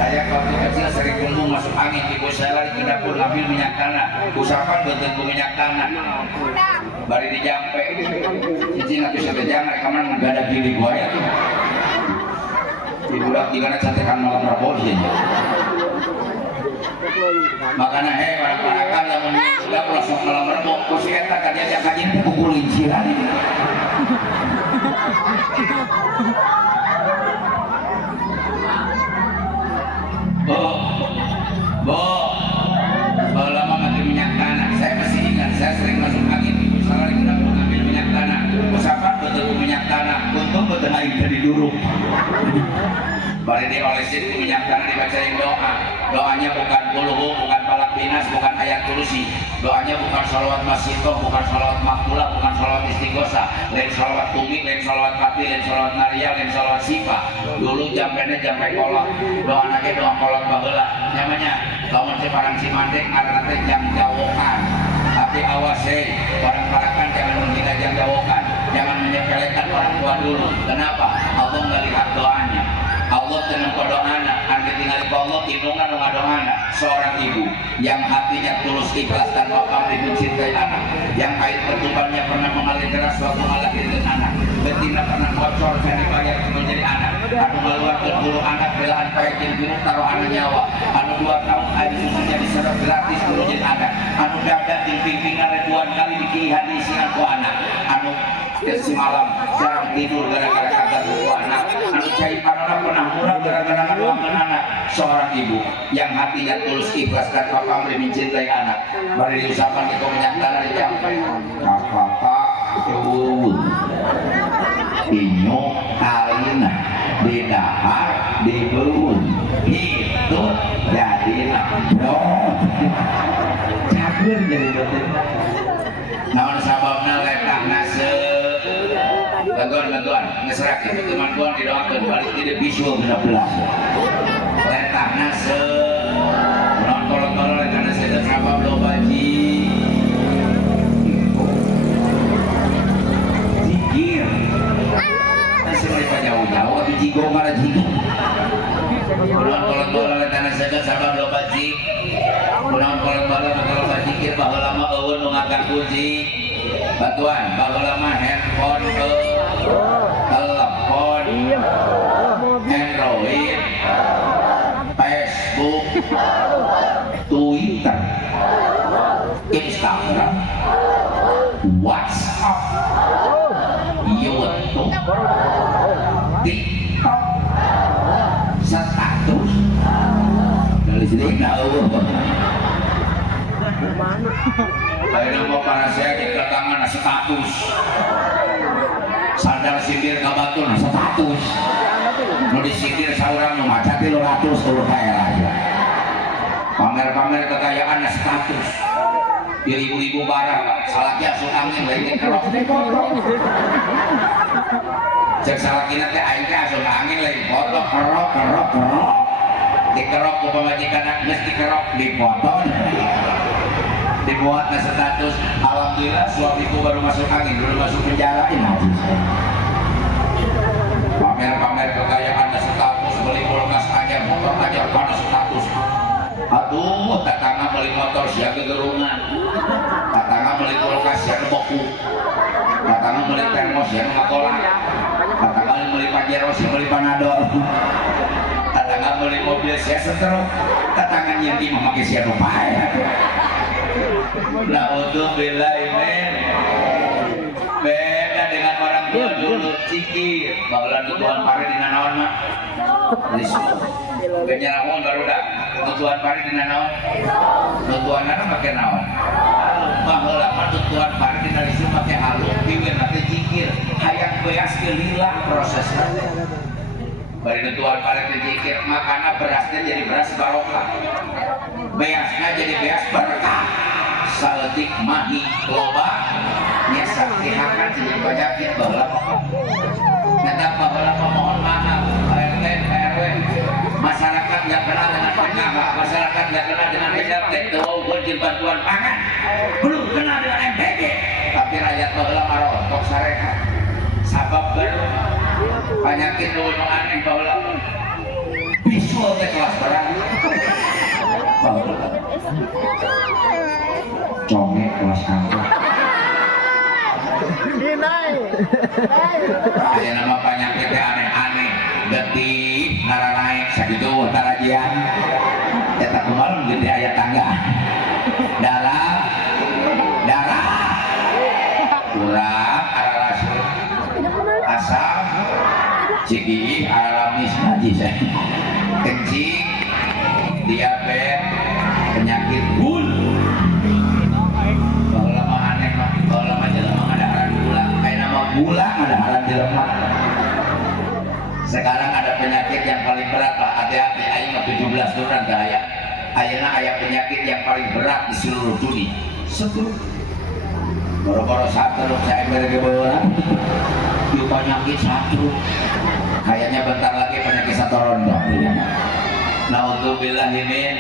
saya waktu kecil sering kembung masuk angin ibu saya lari ke dapur ambil minyak tanah usapan betul ke minyak tanah bari dijampe cincin aku sudah jangan rekaman nggak ada pilih buaya tuh budak gimana cantikan malam Prabowo ya makanya orang-orang lamun budak langsung malam Prabowo kursi eta kajian teh pukul inciran lama mati minyak tanah saya masih ingat saya sering masuk angin ibu salah di dapur ngambil minyak tanah usapan betul minyak tanah untung betul air tadi duruk bari diolesin ke minyak tanah dibacain doanya bukan puluhu bukan palak binas bukan ayat kursi doanya bukan sholawat masjitoh bukan sholawat makmulah bukan sholawat istighosah lain sholawat tumi lain sholawat fatih lain sholawat naria lain sholawat sifa dulu jampennya jampe kolot doa anaknya doa kolot baheula namanya lamun teh parang cimandek ngaranna teh jam jawokan tapi awas barang-barangan jangan menghina jam jawokan jangan menyepelekan orang tua dulu kenapa Allah nggak lihat doanya Allah tenang doana anda tinggal ke Allah indungan doana seorang ibu yang hatinya tulus ikhlas tanpa pamrih mencintai anak yang air pertumbuhannya pernah mengalir deras waktu melahirkan anak betina pernah bocor dan dibayar menjadi anak anu ngaluarkeun bulu anak belaan paekeun biru taruh anak nyawa anu 2 tahun air susunya disedot gratis bulu jadi anak anu dada pingpingan ribuan kali dikirihan diisian ku anak anu si malam jarang tidur gara-gara kagak buku anak anu cai panona pernah murah gara-gara ngadoakeun anak seorang ibu yang hatinya tulus ikhlas dan pamrih mencintai anak bari diusapan itu minyak tanah dijampe kakak inyo alina di dahar di beun itu jadi bro cakeun jadi betul naon sababna letakna bantuan ngeserak itu teman gua didoakan balik tidak visual benar-benar letakna non kolot-kolot letakna dan sabab lo baji jikir nasi mereka jauh-jauh tapi jigo mana jigo non kolot-kolot letakna dan sabab lo baji non kolot-kolot kalau baji kir bahwa lama awal mengakan kunci bantuan bahwa lama handphone Twitter, Instagram, WhatsApp, YouTube, TikTok, status. Dari sini tahu. Ayo nama para saya kita tangan status. Sandal sindir kabatu status. Mau disindir saurang mau maca 300 turun kaya aja. Pamer-pamer kekayaan status. Ribu-ribu barang, salaki asup angin lain dikerok dipotong. Cek salaki nanti aingnya asup angin lain potong kerok. Dikerok ku pemajikan geus dikerok dipotong. Dibuat status, alhamdulillah suamiku baru masuk angin, belum masuk penjara ini. Pamer-pamer kekayaan status, beli kulkas aja, motor aja pada status. Aduh, tatangga beli motor siaga gerungan, tatangga beli kulkas siaga boku, tatangga beli termos siaga makola, tatangga beli pajero siaga beli panadol, tatangga beli mobil siaga setruk, tatangga nyenti memakai siaga paya. Nah untuk bila ini beda dengan orang tua dulu cikir, bakalan tuan pare di nanaon mah, lisu, kenyarawan baru dah. Tutuan pari dina naon? Tutuan ana make naon? Baheula mah tutuan pari dina lisu make halus piwin teh jikir. Hayang beas ge lila prosesna. Bari tutuan pari teh jikir makana berasnya jadi beras barokah. Beasna jadi beas berkah. Saletik mahi loba nya saktihakan jadi penyakit baheula. Nyata baheula mohon maaf RT RW. Masyarakat yang kenal dengan penyaga, masyarakat yang kenal dengan HRT, wajib bantuan pangan, belum kenal dengan MPG, tapi rakyat baheula marontok sareha. Sabab baru penyakit nu aneh baheula visual teh kelas berat. Baheula conge kelas kanggo. Aya nama penyakit teh aneh-aneh, detik nara naik sakitu tarajian. Eta kumaha gede aya tangga. Darah kurang aralasur asam cigi aralamis najis kencing diabetes penyakit gula. Baheula mah aneh mah baheula mah jelema ngadaharan gula aya nama gula ngadaharan jelema. Sekarang ada penyakit yang paling berat Pak, hati-hati aing 17 tahun daya. Ayeuna aya penyakit yang paling berat di seluruh dunia. Stroke. Boro-boro stroke saya mereka bawa. Di penyakit stroke. Kayaknya bentar lagi penyakit satoron dong. Nah untuk bilahimin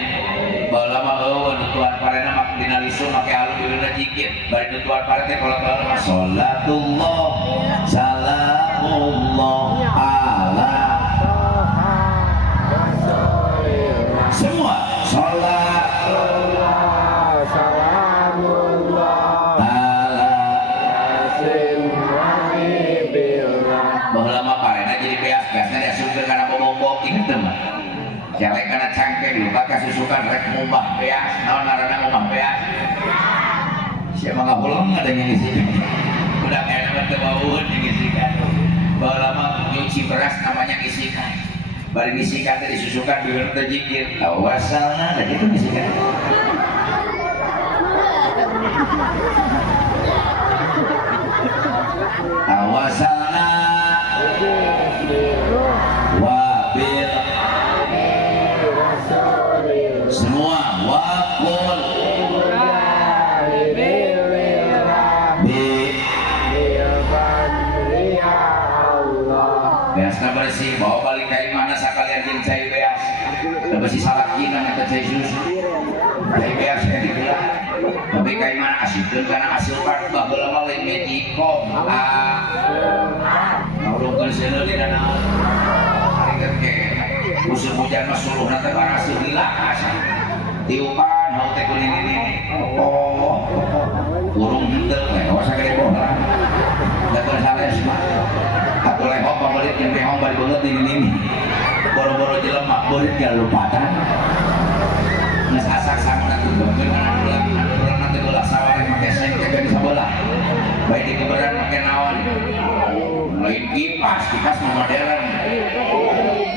baheula mah eueun tuan parena mak dina lisu make halu biwirna jikir. Bari tuan parena kalau baheula sholatullah salamullah ala semua sholatullah salamullah ala baheula mah parena jadi beas-beasna diasupkeun kana bobok inget teu mah. Jalek kana cangkeng luka kasusukan rek ngubah beas, naon ngaranna ngubah beas. Siapa ngapulung ada yang ngisikan. Udah kayak nama tebauan yang ngisikan. Baheula mah nyuci beras namanya ngisikan. Bari ngisikan teh disusukan bibir teh jikir. Tawasalna da kitu ngisikan. Tawasalna wabil semua wakul beasna bersih bawa balik kai mana sakalian jeung cai beas bersih salakina eta cai susu cai beas teh digeula tapi kai mana asikeun kana asupan baheula mah lain medicom ngurungkeun seuneu dina naon harikeun ke musim hujan mah suluhna teh barasih lila asa tiupan hau teh kuning ini urung henteu we asa gede bohong da keur sales mah atuh lehong pameulit jeung lehong bari beungeut ini boro-boro jelema beurit galupatan Nges asak sama nanti bener nanti bola sawah yang pakai seng kayak bisa bola. Baik di keberan pakai naon. Lain kipas modern.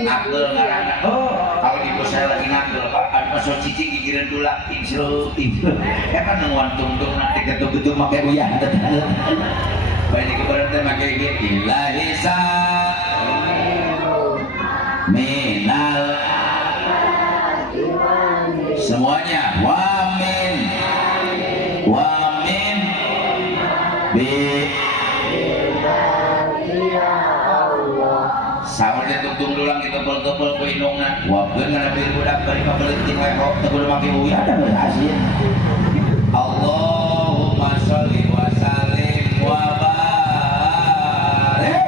Ngagel ngarana. Oh, kalau ibu saya lagi ngagel, Pak, ada so cicing gigiran tulak insultif. Ya kan nungguan-tungtung nanti ketuk-ketuk pakai uyah. Baik di keberan teh pakai gitu. Lahisa minal semuanya wamin bi sawarnya tungtung dulang kita tebel-tebel ke indungna wabgeun ngana bir budak bari pabeuleting lekok teu kudu make uyah da berhasil. Allahumma sholli wa sallim wa barik.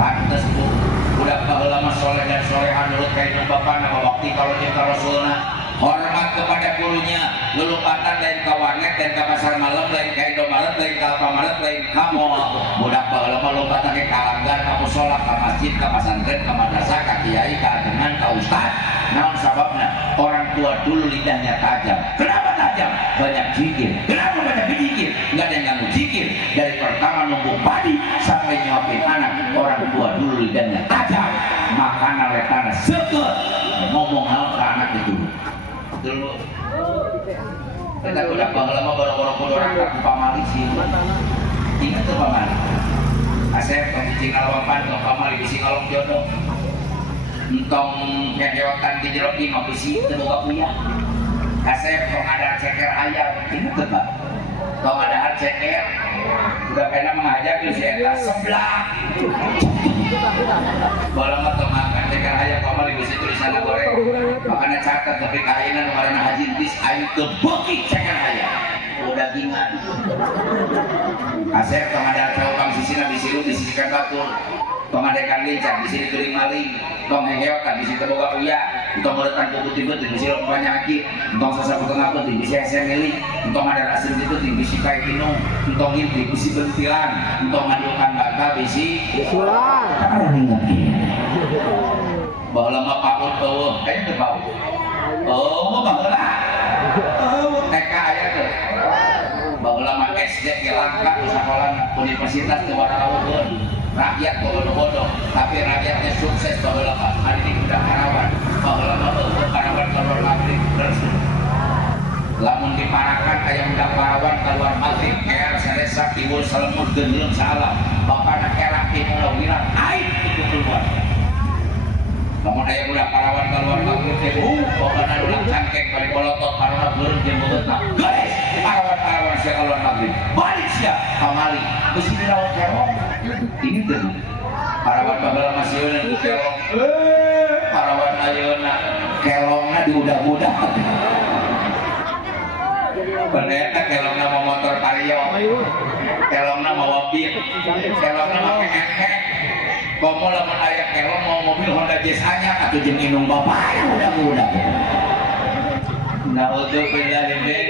Pantes budak baheula mah soleh dan soleha nurut ka indung bapana babakti kalau jeung ka rasulna. Hormat kepada gurunya, lulupatan lain ka warnet dan ka pasar malam lain ka Indomaret lain ka Alfamaret lain ka mall. Budak baheula mah lupatan ke kalanggar ka mushola ka masjid ka pesantren ka madrasah ka kiai ka agengan ka ustaz. Naon sababna? Orang tua dulu lidahnya tajam. Kenapa tajam? Banyak zikir. Kenapa banyak zikir? Enggak ada yang ganggu zikir. Dari pertama numbuk padi sampai nyuapin anak, orang tua dulu lidahnya tajam. Makanan letana seukeut ngomong hal ke anak itu. Dulu kita udah baheula mah boro-boro kudu rangka ku pamali sih. Ingat tuh pamali. Asep cicing alwapan ke pamali bisi ngalong jodoh. Entong ngekewakan di jero imah bisi teu boga uyah. Asep tong ada ceker ayam. Ingat tuh Pak. Tong ada ceker udah kena mengajak di eta sebelah. Bola mah tong makan ceker ayam pamali bisi tulisanna goreng. Makanya catat tapi kainan warna haji bis aing teu beuki ceker ayam. Udah gingan. Asep tong ada cawang sisina bisi lu disisikan batur. Tong ada ikan lincah di sini turing maling. Tong heheokan di situ boga uyah. Tong meuretan kuku tibeut di sini loba penyakit. Tong sasabeuteuh ngapeut di bisi esen mili. Tong ada rasim itu di bisi kae minum. Tong ngimpi bisi bentilan. Tong ngadukan baka bisi bisulan. Ada ingat kieu. Baheula mah paut eueuh, aya teu bau. Oh, baheula. Oh, TK aya teh. Baheula mah SD ge langka di sakola universitas teu warna-warna. Rakyat bodoh-bodoh, tapi rakyatnya sukses baheula Pak. Hari ini udah karawan. Baheula mah eueuh karawan keluar maghrib terus. Lamun diparakan aya udah karawan keluar maghrib kear saresak tiwul salemut geundeung salam. Bapana kerak timuna wirang aib itu keluar. Lamun aya udah karawan keluar maghrib teh bapana udah cangkeng bari bolotot parona beureum jeung bebeutna. Guys, karawan sia keluar maghrib. Balik sia kamari. Geus diraos kerong. Ini tuh parawan baheula masih eueuh kelong. Parawan ayeuna kelongna diudag-udag. Pendeta kelongna mau motor Vario. Kelongna mau mobil. Kelongna make engkek. Komo lamun aya kelong mau mobil Honda Jazz anyar atuh jeung indung bapak udag-udag. Nauzubillah min.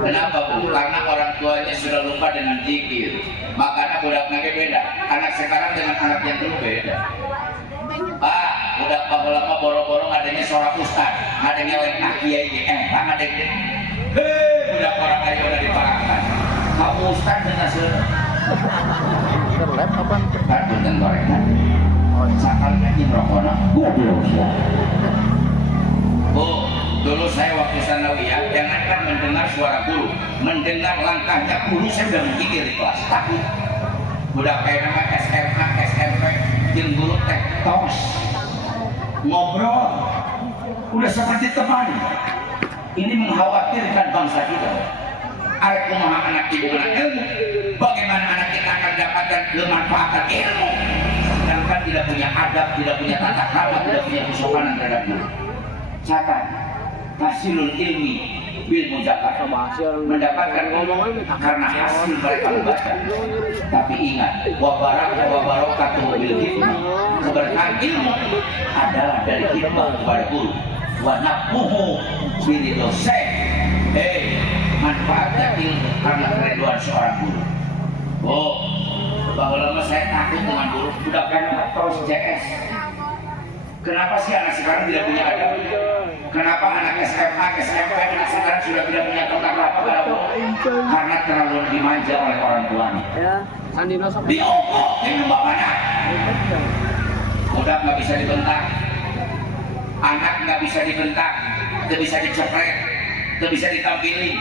Kenapa Bu? Karena orang tuanya sudah lupa dengan zikir. Makanya budak nage beda. Anak sekarang dengan anak yang dulu beda. Pak, budak baheula mah boro-boro ngadenge suara ustaz, ngadenge lain kiai ge ngadenge. Budak orang ayo udah diparakan. Kamu ustaz dengan seureuh. Terlep apa? Kan punten gorengan. Oh, sakalnya jeung rokona. Goblok ya. Oh, dulu saya waktu sanawiyah jangankan mendengar suara guru, mendengar langkahnya guru saya udah menggigil di kelas. Takut budak kayak nama SMA, SMP jeung guru teh tos ngobrol udah seperti teman. Ini mengkhawatirkan bangsa kita. Arek kumaha anak ibu anak ilmu, bagaimana anak kita akan dapatkan kemanfaatan ilmu sedangkan tidak punya adab, tidak punya tata krama, tidak punya kesopanan terhadap guru. Catat hasilul ilmi bil muzakkar, mendapatkan ilmu karena hasil mereka membaca. Tapi ingat, wa barakatuhu bil hikmah, keberkahan ilmu adalah dari hikmah kepada guru. Wa nafmuhu bil dosen, manfaatnya ilmu karena keriduan seorang guru. Oh, bahwa lama saya takut dengan guru, udah kan terus CS. Kenapa sih anak sekarang tidak punya adab? Kenapa anak SMA, SMP, anak sekarang sudah tidak punya kontak apa pada karena terlalu dimanja oleh orang tuanya. Diokok ini bapaknya. Udah nggak bisa dibentak, anak nggak bisa dibentak, nggak bisa dicepret, nggak bisa ditampilin.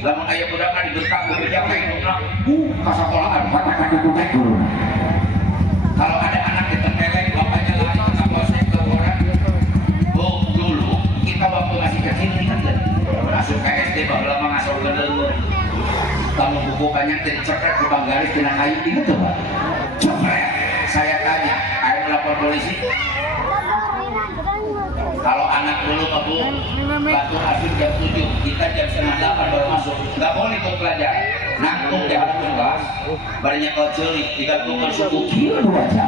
Lamun ayah budak kan dibentak, bekerja kayak nuna, kasakolahan, kata-kata guru. Kalau ada anak ditempeleng, bapaknya lari ke kapolsek ke orang. Dulu kita waktu masih kecil ingat kan? Masuk ke SD bahwa lama ngasau gendel. Kamu buku banyak dicepret ke banggaris dengan kayu ingat tuh Pak? Cepret. Saya tanya, ayo melapor polisi. Kalau anak dulu ngebu batu asin jam 7, kita jam setengah 8 baru masuk. Nggak boleh ikut pelajaran. Nangtung di hadapan kelas. Barunya kau curi, 3 pukul suku kilo 2 jam.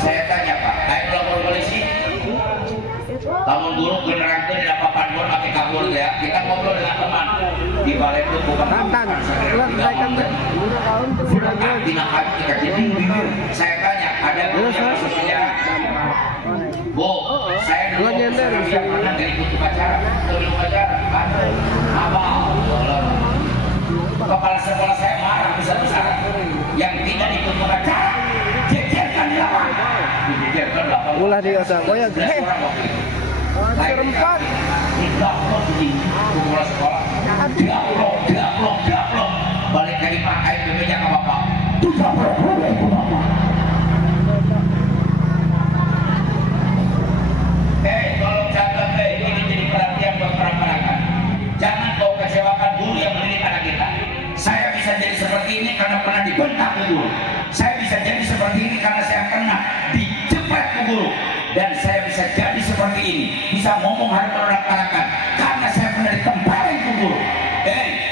Saya tanya Pak, ayo melapor polisi. Kamu guru generangkan di papan pun pakai kabur ya. Kita ngobrol dengan teman di balai itu bukan tantan. Saya tanya, ada guru yang masuk penjara? Bu, saya dulu yang pernah dari ikut upacara, sebelum upacara, apa? Kepala sekolah saya marah besar-besaran. Yang tidak ikut upacara, jejerkan di lapangan. Dijejerkan di lapangan. Ulah dia ada goyang. Serempat. Digaplok di kepala sekolah. Digaplok. Balik dari pakai ke meja ke bapak. Digaplok ke bapak. Tolong catat ini jadi perhatian buat perangkat. Jangan kau kecewakan guru yang mendidik anak kita. Saya bisa jadi seperti ini karena pernah dibentak guru. Saya bisa jadi seperti ini karena saya pernah dijepret guru. Dan saya bisa jadi seperti ini, bisa ngomong hari orang Karakan karena saya pernah ditempelin ke guru.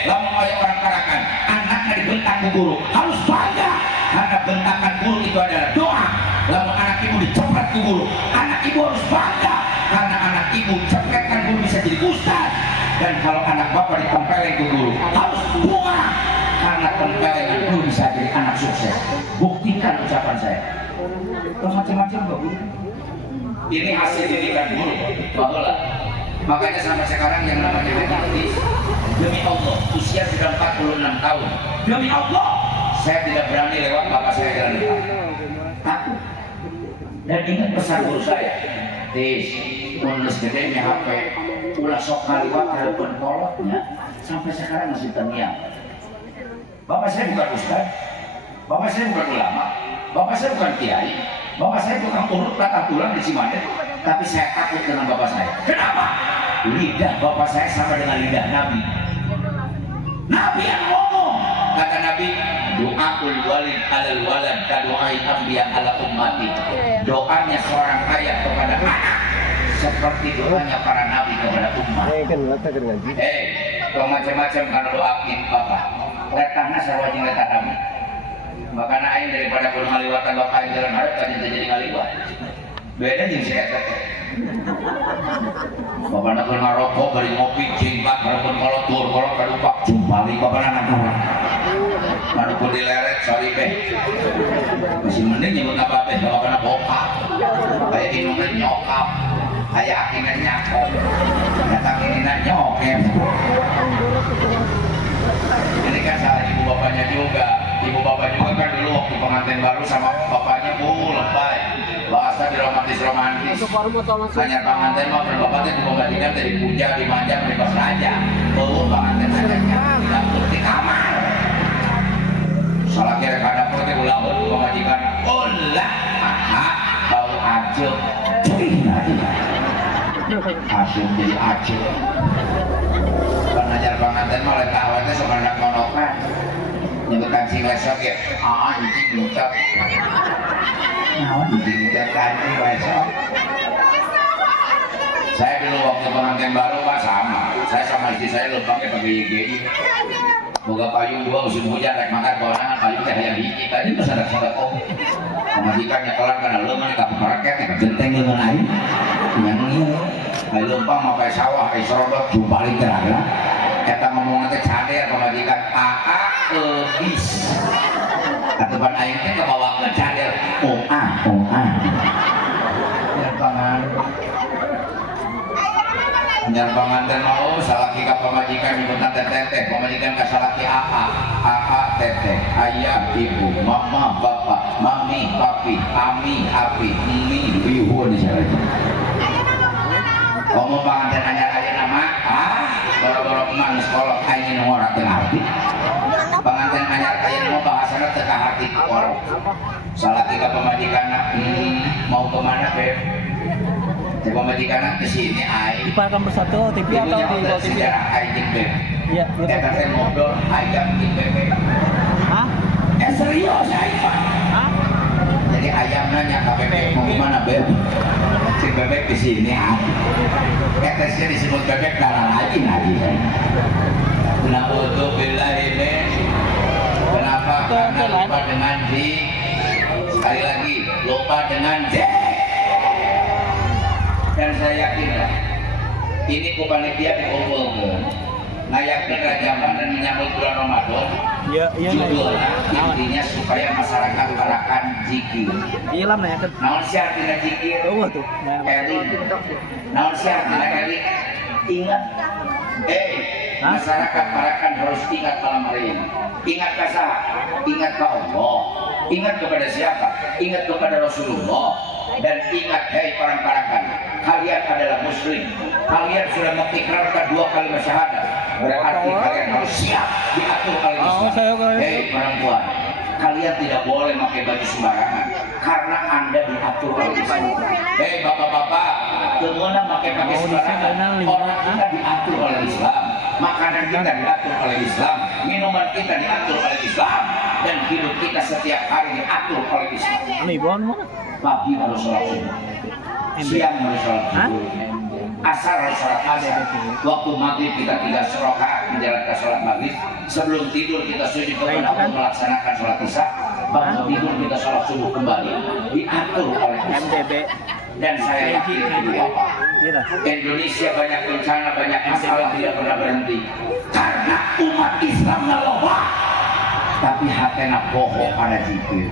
Lama oleh orang Karakan, anaknya dibentak ke guru, harus bangga karena bentakan guru itu adalah doa. Lama anak ibu dicepret ke guru, anak ibu harus bangga karena anak ibu cepretkan guru bisa jadi ustaz. Dan kalau anak bapak ditempelin ke guru, harus bunga karena tempelengan guru bisa jadi anak sukses. Buktikan ucapan saya. Macam-macam kok guru. Ini hasil didikan guru, bahwa makanya sampai sekarang yang namanya hadis, demi Allah, usia sudah 46 tahun. Demi Allah, saya tidak berani lewat bapak saya jalan depan. Takut. Dan ingat pesan guru saya, tis, menulis gedenya HP, ulah sok kaliwat telepon kolotnya, sampai sekarang masih terngiang. Bapak saya bukan ustaz, bapak saya bukan ulama, bapak saya bukan kiai. Bapak saya tukang urut patah tulang di Cimanet, tapi saya takut dengan bapak saya. Kenapa? Lidah bapak saya sama dengan lidah Nabi. Nabi yang ngomong, kata Nabi, doaul walid alal walad kadoai anbiya ala ummati. Doanya seorang ayah kepada anak seperti doanya para nabi kepada umat. Macam-macam karena doakin bapak. Letahnya sarwa jeung letah kami. Makanya aing daripada kudu ngaliwatan bapak aing jalan hareup tadi jadi ngaliwat. Beda jeung si eta teh. Bapana keur ngarokok bari ngopi cingkat hareupeun kolot tur-kolot kadupak jumpali bapana nangkara. Anu ku dileret sorry beh. Masih mending nyebut apa beh bapana bokap. Aya inung teh nyokap. Aya akingan nyakop. Datang ini nyokep. Ini kan salah ibu bapaknya juga. Ibu bapak juga kan dulu waktu pengantin baru sama bapaknya lebay bahasa romantis hanya pengantin mah bapaknya dibongkar dari puja dimanja bebas raja pengantin sajanya dapur di kamar salah kira kada pun itu ulah pemajikan ulah bau acuh asyik jadi acuh pengajar pengantin mah oleh tahuannya sebenarnya konokan nyebutan si besok ya anjing ngucap anjing ngucap anjing besok saya dulu waktu pengantin baru pak saya sama istri saya lubangnya pakai YGI boga payung 2 musim hujan rek makan bawangan payung teh yang hiji tadi pesadak-sadak om pemajikannya kelar karena lu mana kapal raket ya genteng dengan air yang ini air lempang pakai sawah air serobot jumpali teraga kita ngomong nanti cader pemajikan bis ketepan aingnya ke bawah ke cader yang tangan Anyar panganten mau salaki ka pamajikan nyebutna teteh, pamajikan ka salaki aa teteh, ayah ibu, mama bapak, mami papi, ami api, mi bihun isyaratnya. Ngomong panganten anyar aya nama boro-boro kemana sekolah aing nu ngora teu ngarti. Panganten anyar aya nama bahasana teu kaharti orang. Salaki ka pamajikanna mau kemana Beb? Coba majikan ke sini ai. Dipakai bersatu TV atau di TV? Ai jeung Beb. Iya, Eta teh ngobrol ayam jeung bebek. Hah? Serius ai Pak. Hah? Jadi ayam nanya ke bebek mau kemana Beb? Si bebek ke sini ai. Eta sih disebut bebek darah lagi. Kenapa untuk billahi min? Kenapa? Karena lupa dengan zik. Sekali lagi lupa dengan zik. Dan saya yakin lah, ini ku panitia dikumpulkan ngayakkan rajaman dan menyambut bulan Ramadan. Judulnya intinya supaya masyarakat parakan zikir. Iya lah ya kan. Naon sih artinya zikir? Oh tuh. Eling. Naon sih artinya eling? Ingat. Masyarakat parakan harus ingat malam hari ini. Ingat ke siapa? Ingat ke Allah. Ingat kepada siapa? Ingat kepada Rasulullah. Dan ingat, hei parakan, kalian adalah muslim. Kalian sudah mengikrarkan 2 kalimat syahadat. Berarti kalian harus siap diatur oleh Islam. Hei perempuan, kalian tidak boleh pakai baju sembarangan karena Anda diatur oleh Islam. Hei bapak-bapak, kemudian pakai sembarangan. Orang kita diatur oleh Islam. Makanan kita diatur oleh Islam, minuman kita diatur oleh Islam, dan hidup kita setiap hari diatur oleh Islam. Pagi harus sholat subuh, siang harus sholat subuh, asar harus sholat asar, waktu maghrib kita 3 rakaat menjalankan sholat maghrib, sebelum tidur kita sujud kepada Allah melaksanakan sholat isya, bangun tidur kita sholat subuh kembali, diatur oleh Islam. Dan saya yakin Indonesia banyak bencana, banyak masalah tidak pernah berhenti karena umat Islam ngeloba, tapi hatena bohong pada zikir.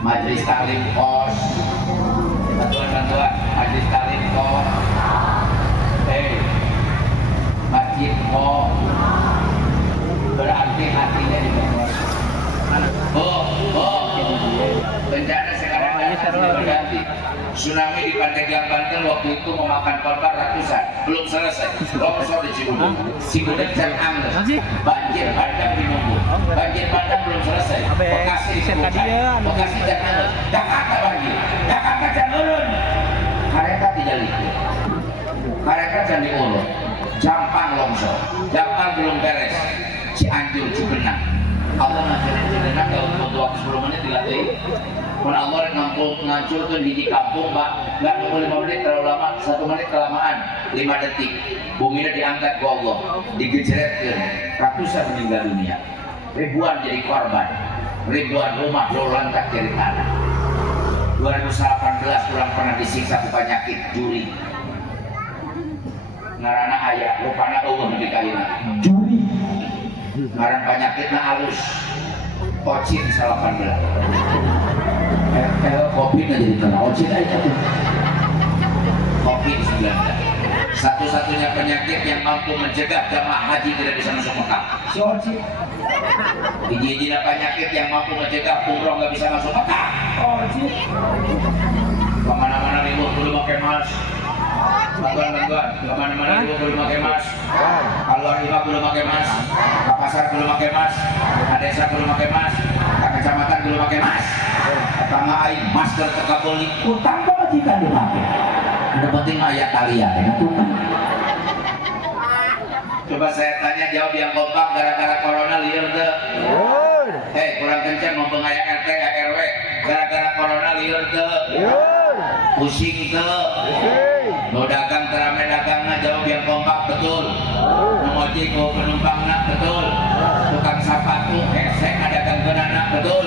Majelis taklim kos, bantuan majelis taklim kos, masjid kos, berarti hatinya dibuat. Bencana sekarang berganti. Tsunami di Pandeglang Banten waktu itu memakan korban ratusan, belum selesai. Longsor di Cibubur, Cibubur dan Angles, banjir bandang di Nunggu, banjir bandang belum selesai. Bekasi di Puncak, Bekasi dan Angles, Jakarta banjir, Jakarta dan urun. Mereka tidak lihat, mereka dan diurut. Jampang longsor, Jampang belum beres, Cianjur, Cibenang. Allah ngajarin Cibenang dalam waktu 10 menit dilatih. Mun Allah ngancurkan di kampung, Pak, nggak nunggu 5 menit terlalu lama, 1 menit kelamaan, 5 detik. Buminya diangkat ke Allah, digejretkan, ratusan meninggal dunia, ribuan jadi korban, ribuan rumah lantak jadi tanah. 2018 kurang pernah disiksa ke penyakit juri. Ngarana ayah, rupana Allah di kalina. Juri. Ngaran penyakitnya halus, ocin 18. Covid aja jadi kena ocin aja tuh. Covid-19 satu-satunya penyakit yang mampu mencegah jamaah haji tidak bisa masuk Mekah. Si ocin. Hiji-hijinya penyakit yang mampu mencegah umroh nggak bisa masuk Mekah. Ocin. Kemana-mana ribut dulu pakai mask. Bantuan, kemana-mana ribut dulu pakai mask. Keluar imam belum pakai mask. Ke pasar belum pakai mask. Ke desa belum pakai mask. Ke kecamatan belum pakai mask. Pertama aing masker tekaboli utang apa jika dipakai. Ada penting ayat kalian ya tukang. Coba saya tanya jawab yang kompak gara-gara corona liar deh. Kurang kencang ngomong ayat RT RW gara-gara corona liar deh. Pusing deh. Mau dagang terame dagangnya jawab yang kompak betul. Ngojek mau penumpangnya betul. Tukang sepatu hesek dagang kenana betul.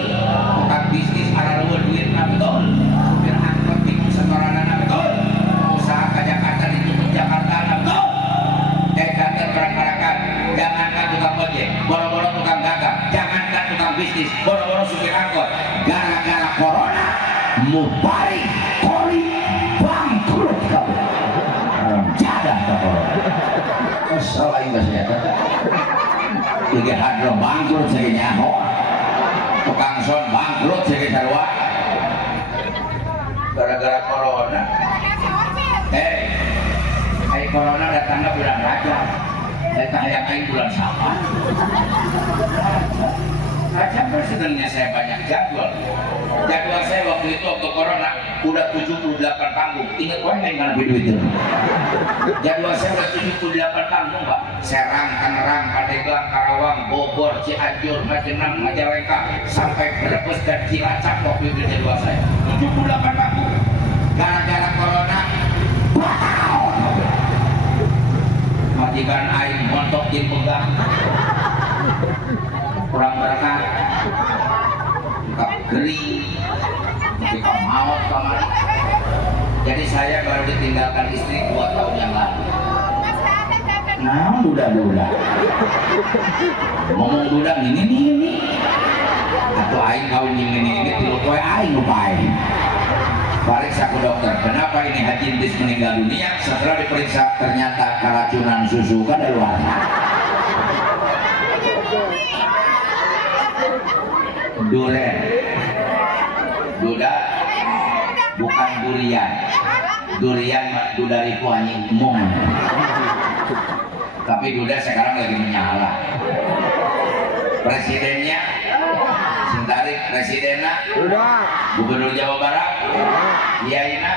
Tukang bisnis araruan duitnya betul. Supir angkot bingung setoranana betul. Usaha ke Jakarta ditutup Jakarta betul. Kantor perang-perangan, jangankan tukang ojek, boro-boro tukang dagang, jangankan tukang bisnis, boro-boro supir angkot. Gara-gara corona, mubarik, kori, bangkrut kamu. Jadah ke corona. kesel aing geus eta. Tiga hadro bangkrut saya nyaho. Tukang son bangkrut saya sarua. Gara-gara corona. Corona datangnya bulan Rajab. Eta hayang aing bulan Syawal. Rajab sebenarnya saya banyak jadwal. Jadwal saya waktu itu waktu corona udah 78 panggung. Ingat wae yang mana video itu. Jadwal saya udah 78 panggung, Pak. Serang, Tangerang, Pandeglang, Karawang, Bogor, Cianjur, Majenang, Majalengka, sampai Brebes dan Cilacap waktu itu jadwal saya. 78 panggung. Gara-gara corona, majikan aing montok di pegang. Kurang berkah. Kap gering. Ketika maut kemarin. Jadi saya baru ditinggalkan istri 2 tahun yang lalu. Nah, duda-duda. Ngomong duda ini. Atau aing kawin ini tilu poe aing lupain. Periksa ke dokter, kenapa ini Haji Intis meninggal dunia? Setelah diperiksa ternyata keracunan susu kadaluarsa. Duren, duda, bukan durian. Durian dudariku anjing mung. Tapi duda sekarang lagi menyala. Presidennya Sintarik, presidennya Gubernur Jawa Barat, Kiainya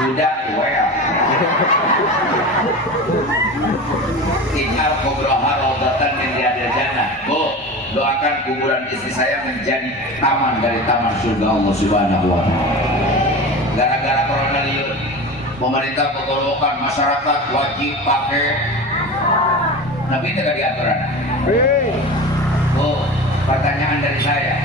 sudah well. Inal kubroha rodatan min riyadil jannah. Doakan kuburan istri saya menjadi taman dari taman surga Allah Subhanahu wa taala. Gara-gara corona liur, pemerintah menggolongkan masyarakat wajib pakai. Nabi itu gak diaturan. Pertanyaan dari saya,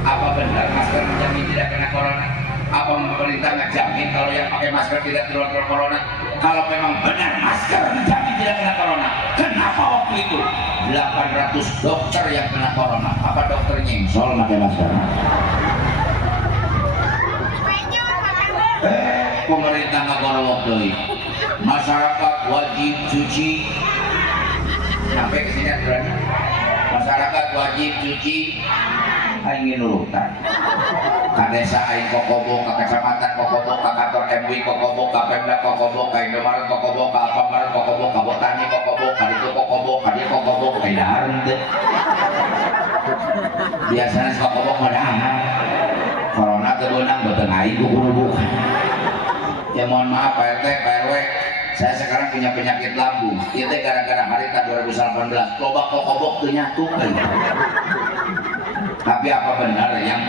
apa benar masker menjamin tidak kena corona? Apa pemerintah ngejamin kalau yang pakai masker tidak tertular corona? Kalau memang benar masker menjamin tidak kena corona, kenapa waktu itu 800 dokter yang kena corona? Apa dokter nyengsol pakai masker? Pemerintah ngagolok deui. Masyarakat wajib cuci. Sampai ke sini aturannya. Masyarakat wajib cuci. Aing nurutan. Ka desa aing kokobok, ka kecamatan kokobok, ka kantor MUI kokobok, ka Pemda kokobok, ka Indomaret kokobok, ka Alfamart kokobok, ka Botani kokobok, ka ditu kokobok, ka dieu kokobok, ka dahar teh. Biasana kokobok mah dahar. Corona teu beunang beuteung aing ku guru. Ya mohon maaf Pak RT, Pak RW, saya sekarang punya penyakit lambung. Itu gara-gara harita 2018. Loba kokobok teu nyatu. Tapi apa benar yang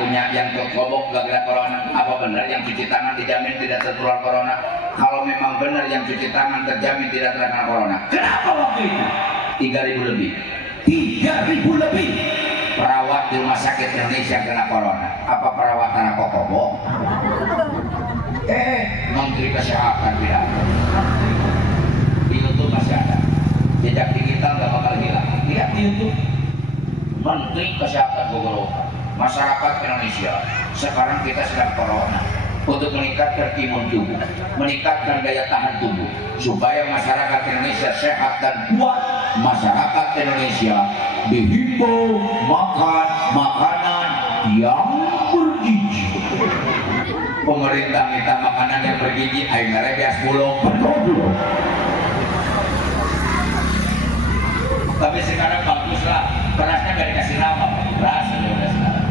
kokobok gara-gara corona? Apa benar yang cuci tangan dijamin tidak tertular corona? Kalau memang benar yang cuci tangan terjamin tidak terkena corona, kenapa waktu itu 3.000 lebih? 3.000 lebih perawat di rumah sakit Indonesia kena corona. Apa perawatan kokobok? Menteri Kesehatan tidak ada. Di YouTube masih ada. Jejak digital nggak bakal hilang. Lihat di YouTube. Menteri Kesehatan Bogor, masyarakat Indonesia. Sekarang kita sedang corona. Untuk meningkatkan imun tubuh, meningkatkan daya tahan tubuh, supaya masyarakat Indonesia sehat dan kuat. Masyarakat Indonesia dihimbau makan makanan yang bergizi. Pemerintah minta makanan yang bergizi, aing ngarebeas bulog penuh. Tapi sekarang baguslah, berasnya gak dikasih nama, beras aja udah sekarang.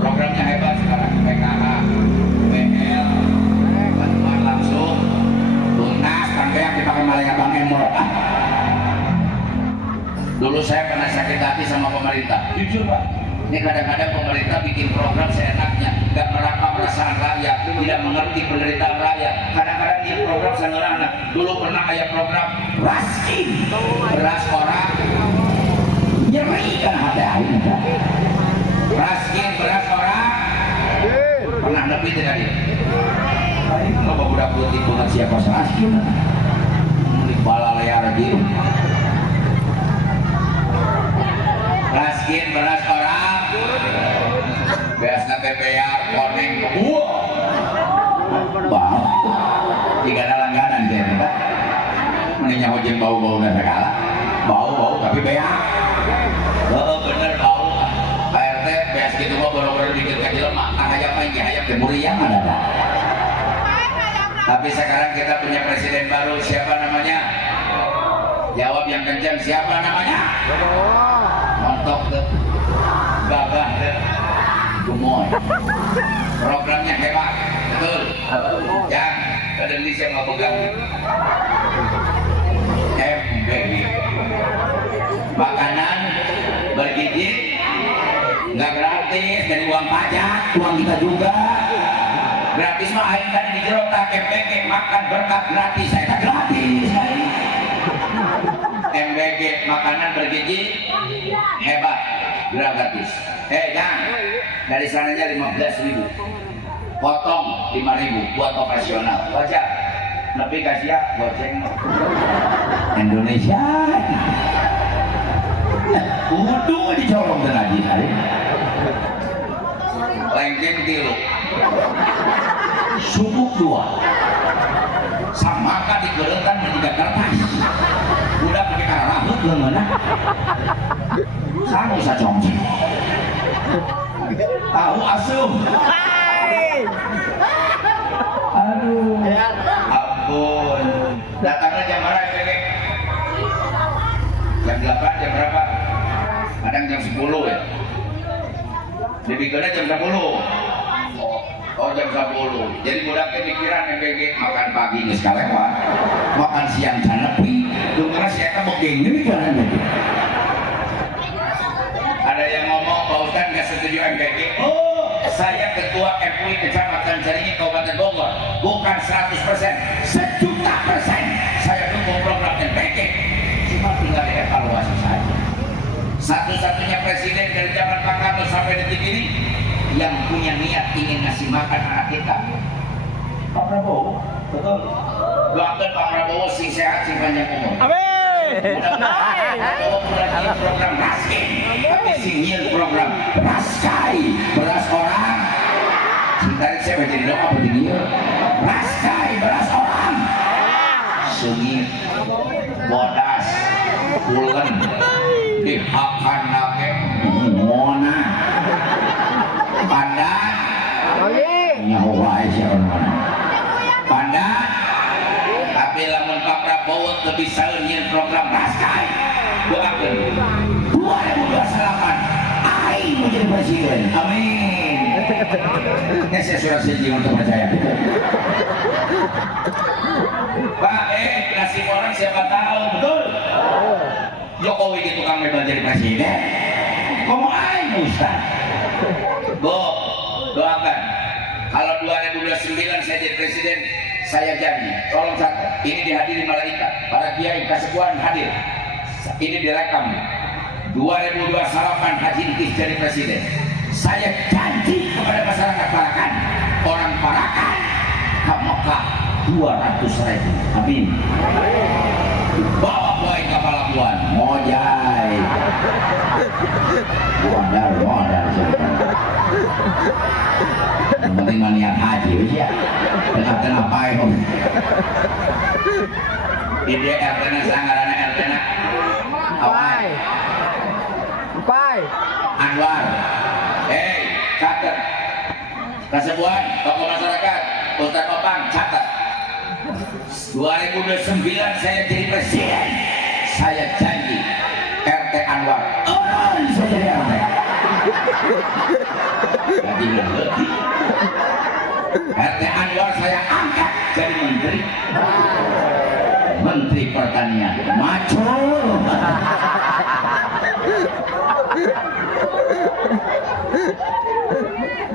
Programnya hebat sekarang, PKH, PL, bantuan langsung, lunas, sampai yang dipakai malaikat Bang Emor. Dulu saya pernah sakit hati sama pemerintah, jujur Pak. Ini kadang-kadang pemerintah bikin program seenaknya, gak merakam perasaan rakyat, tidak mengerti penderitaan rakyat. Kadang-kadang di program sederhana. Dulu pernah kayak program raskin, beras orang nyeri kan hati aing. Raskin beras orang pernah lebih tidak dia? Ini kan loba budak putih banget siapa raskin? Di bala liar gitu. Raskin beras orang biasa PPR koneng bang 3 langganan dia kan nyaho jeung bau-bau segala. Bau tapi beak. Bener bau. Pak RT beas gitu mah boro-boro bikin ka jelema, hayam mah ge hayam teh muriang ada. Tapi sekarang kita punya presiden baru, siapa namanya? Jawab yang kencang, siapa namanya? Montok tuh, gagah tuh, gemoy. Programnya hebat, betul. Yang ke Indonesia nggak pegang. MBG. Makanan bergizi, nggak gratis dari uang pajak, uang kita juga. Gratis mah aing tadi di jero tak MBG makan berkat gratis, saya tak gratis. MBG makanan bergizi hebat, gratis. Jang, dari sananya 15.000, potong 5.000 buat operasional. Baca, tapi kasih ya goceng Indonesia. Kudu dicorong tadi hari. Lengkeng tilu, subuk 2, samaka dikerekan menjadi kertas. Udah pakai karahut leungeunna. Sanu sacongceng. Tahu asum. Aduh. Ampun. Datangnya jam berapa, Kek? Jam 8, jam berapa? Kadang jam 10 ya. Dibikinnya jam 10. Oh jam 10. Jadi budaknya pikiran MBG makan pagi geus kalewat. Makan siang canepi. Karena saya mau gini kan. Ada yang ngomong Pak Ustadz nggak setuju MBG. Oh, saya ketua MUI Kecamatan Caringin Kabupaten Bogor. Bukan 100%, 1.000.000% saya dukung program MBG. Cuma tinggal dievaluasi saja. Satu-satunya presiden dari zaman Pak Karno sampai detik ini yang punya niat ingin ngasih makan anak kita, Pak Prabowo. Betul. Doakan Pak Prabowo sing sehat, sing panjang umur. Amin. Mudah-mudahan program Raskin, tapi singin program Raskai, beras orang. Sebentar saya baca di doa begini. Raskai, beras orang. Sengit, bodas, pulen, dihakan nake, mona, pandan, nyawa siapa mana? Pandan. Tapi lamun Pak Prabowo lebih seueur program Raskai. Doakeun 2028 aing menjadi presiden. Amin. Ya saya surat setuju untuk percaya. Pak, nasib orang siapa tahu, betul? Jokowi di tukang mebel jadi presiden. Kamu aing Ustaz. Doakan. Kalau 2029 saya jadi presiden, saya janji, tolong catat, ini dihadiri malaikat, para kiai kasepuhan hadir, ini direkam. 2028 Haji Intis jadi presiden. Saya janji kepada masyarakat Parakan, orang Parakan ke Mekah 200.000. Amin. Bawa boy kapal Labuan, mojai. Modal. Yang penting maniat haji ya. Dengan apa ya? Di dia RT-nya sangarana RT-nya. Pai. Anwar. Catat. Kasebuan, tokoh masyarakat, Ustaz Opang, catat. 2029 saya jadi presiden. Saya janji RT Anwar. Saya jadi RT. Jadi lebih. RT Anwar saya angkat jadi Menteri Pertanian. Macul.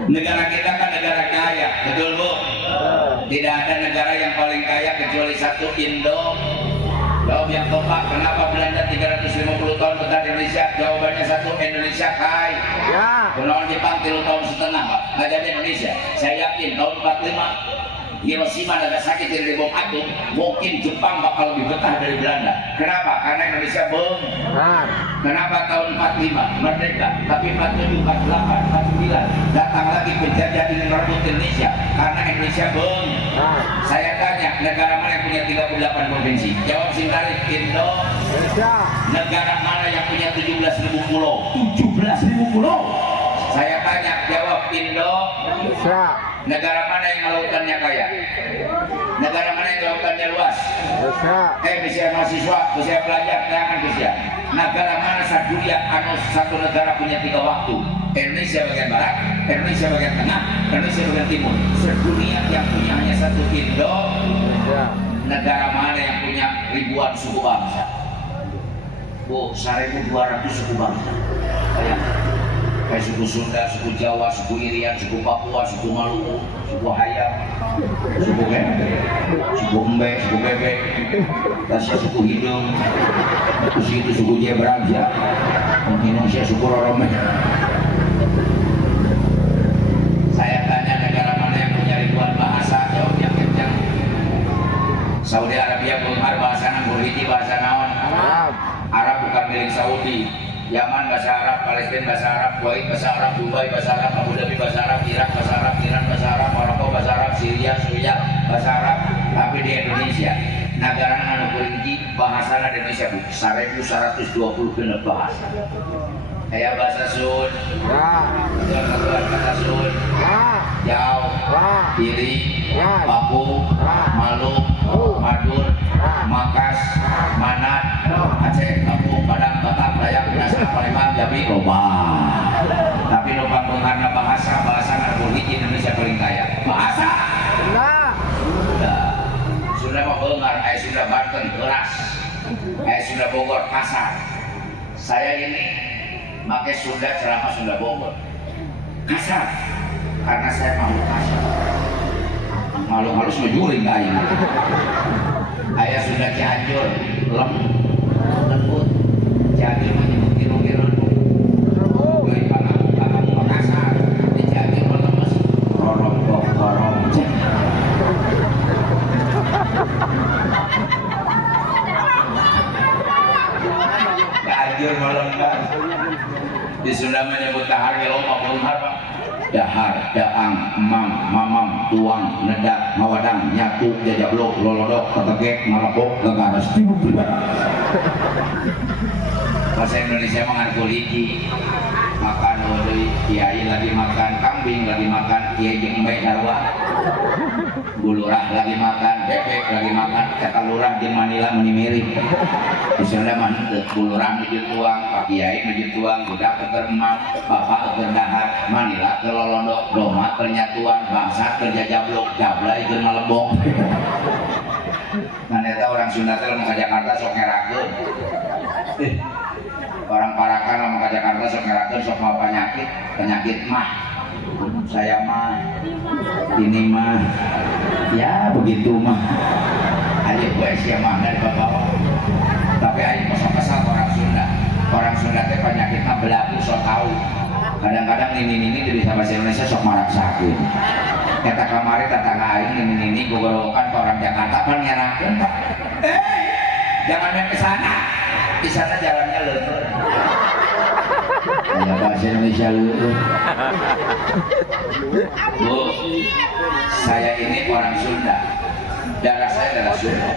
Negara kita kan negara kaya, betul Bu? Tidak ada negara yang paling kaya kecuali satu, Indo. Jawab yang tepat, kenapa Belanda 350 tahun betah di Indonesia? Jawabannya satu, Indonesia kaya. Kenawan Jepang 3 tahun setengah Pak, nggak jadi Indonesia. Saya yakin tahun 45 Hiroshima, Nagasaki jadi bom atom, mungkin Jepang bakal lebih betah dari Belanda. Kenapa? Karena Indonesia benghar. Kenapa tahun 45 merdeka, tapi 47, 48, 49 datang lagi penjajah ingin merebut Indonesia karena Indonesia benghar. Saya tanya, negara mana yang punya 38 provinsi? Jawab singkat, Indonesia. Negara mana yang punya 17.000 pulau? 17.000 pulau. Saya tanya, jawab Indonesia. Negara mana yang lautannya kaya? Negara mana yang lautannya luas? Bisa mahasiswa, bisa pelajar, jangan bisa. Negara mana saduria satu negara punya 3 waktu? Indonesia bagian barat, Indonesia bagian tengah, Indonesia bagian timur. Sedunia yang punya hanya satu Indonesia. Negara mana yang punya ribuan suku bangsa? Bu, 1.200 suku bangsa. Kayak suku Sunda, suku Jawa, suku Irian, suku Papua, suku Maluku, suku Hayam, suku Gende, suku Embe, suku Bebek, Tasya suku Hidung, itu suku Jebraja, Indonesia suku Rorome. Saya tanya, negara mana yang punya ribuan bahasa? Jawabnya kencang. Saudi Arabia benghar bahasa Nanggur-Hiji, bahasa naon? Arab bukan milik Saudi. Yaman bahasa Arab, Palestina bahasa Arab, Kuwait bahasa Arab, Dubai bahasa Arab, Abu Dhabi bahasa Arab, Irak bahasa Arab, Iran bahasa Arab, Maroko bahasa Arab, Syria, Suriah bahasa Arab. Tapi di Indonesia, negara anu kuringji bahasa Indonesia 1.120 genep bahasa. Kayak bahasa Sun, bahasa Sun, Jawa, Piri, Papua, Maluku, Madura, Makas, Manat, Aceh, Lampung, Padang, Batak, Dayak, Minasa, Palembang, Jambi, loba. Tapi numpang mengarna bahasa Nanggur-Hiji Indonesia paling kaya. Bahasa. Sudah mau benghar, sudah Banten keras, sudah Bogor kasar. Saya ini pakai Sunda ceramah Sunda Bogor kasar karena saya malu kasar. Malu halus mejuling aing. Ayah sudah Cianjur lembut jadi menyebut kira-kira gue pangang Makassar di Cianjur menemes rorong Cianjur malam kan di Sunda menyebut dahar ya lomba benghar Pak. Dahar, daang, emam, mamam, tuang, nedak, ngawadang, nyatu, jajablok, lolodok, ketegek, marapok, gagaras, tibuk pribadi. Bahasa Indonesia Nanggur-Hiji, makan oleh kiai lagi makan kambing, lagi makan kiai jeung embe sarua. Bulurah lagi makan bebek, lagi makan kakalurah jeung Manila meni mirip. Di Sunda mah bulurah nuju tuang, pak kiai nuju tuang, budak keur emam, bapak keur dahar, Manila keur lolodok, doma keur nyatuan, bangsa keur jajablok, jablay keur malembong. Nah, eta orang Sunda teh lamun ka Jakarta sok ngerakeun. Orang Parakan lamun ka Jakarta sok ngerakeun sok mau penyakit mah. Saya mah ini mah ya begitu mah. Aja gue sia mah dari bawa. Tapi aing kesal orang Sunda. Orang Sunda teh penyakitna belagu sok tahu. Kadang-kadang ini di bahasa Indonesia sok maraksakeun. Eta kamari tetangga aing ini gogolokan ke orang Jakarta kan nyerakeun Pak. Jangan main ke sana. Di sana jalannya leueur. Ya bahasa Indonesia leueur. Bu, saya ini orang Sunda. Darah saya darah Sunda.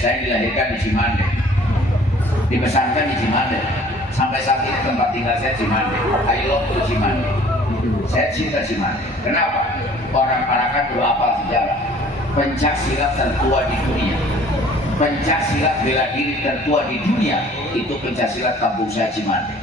Saya dilahirkan di Cimande. Dibesarkan di Cimande. Sampai saat ini tempat tinggal saya Cimande. I love to Cimande. Saya cinta Cimande. Kenapa? Orang Parakan dulu hafal sejarah. Pencak silat tertua di dunia. Pencak silat bela diri tertua di dunia itu pencak silat kampung saya Cimande.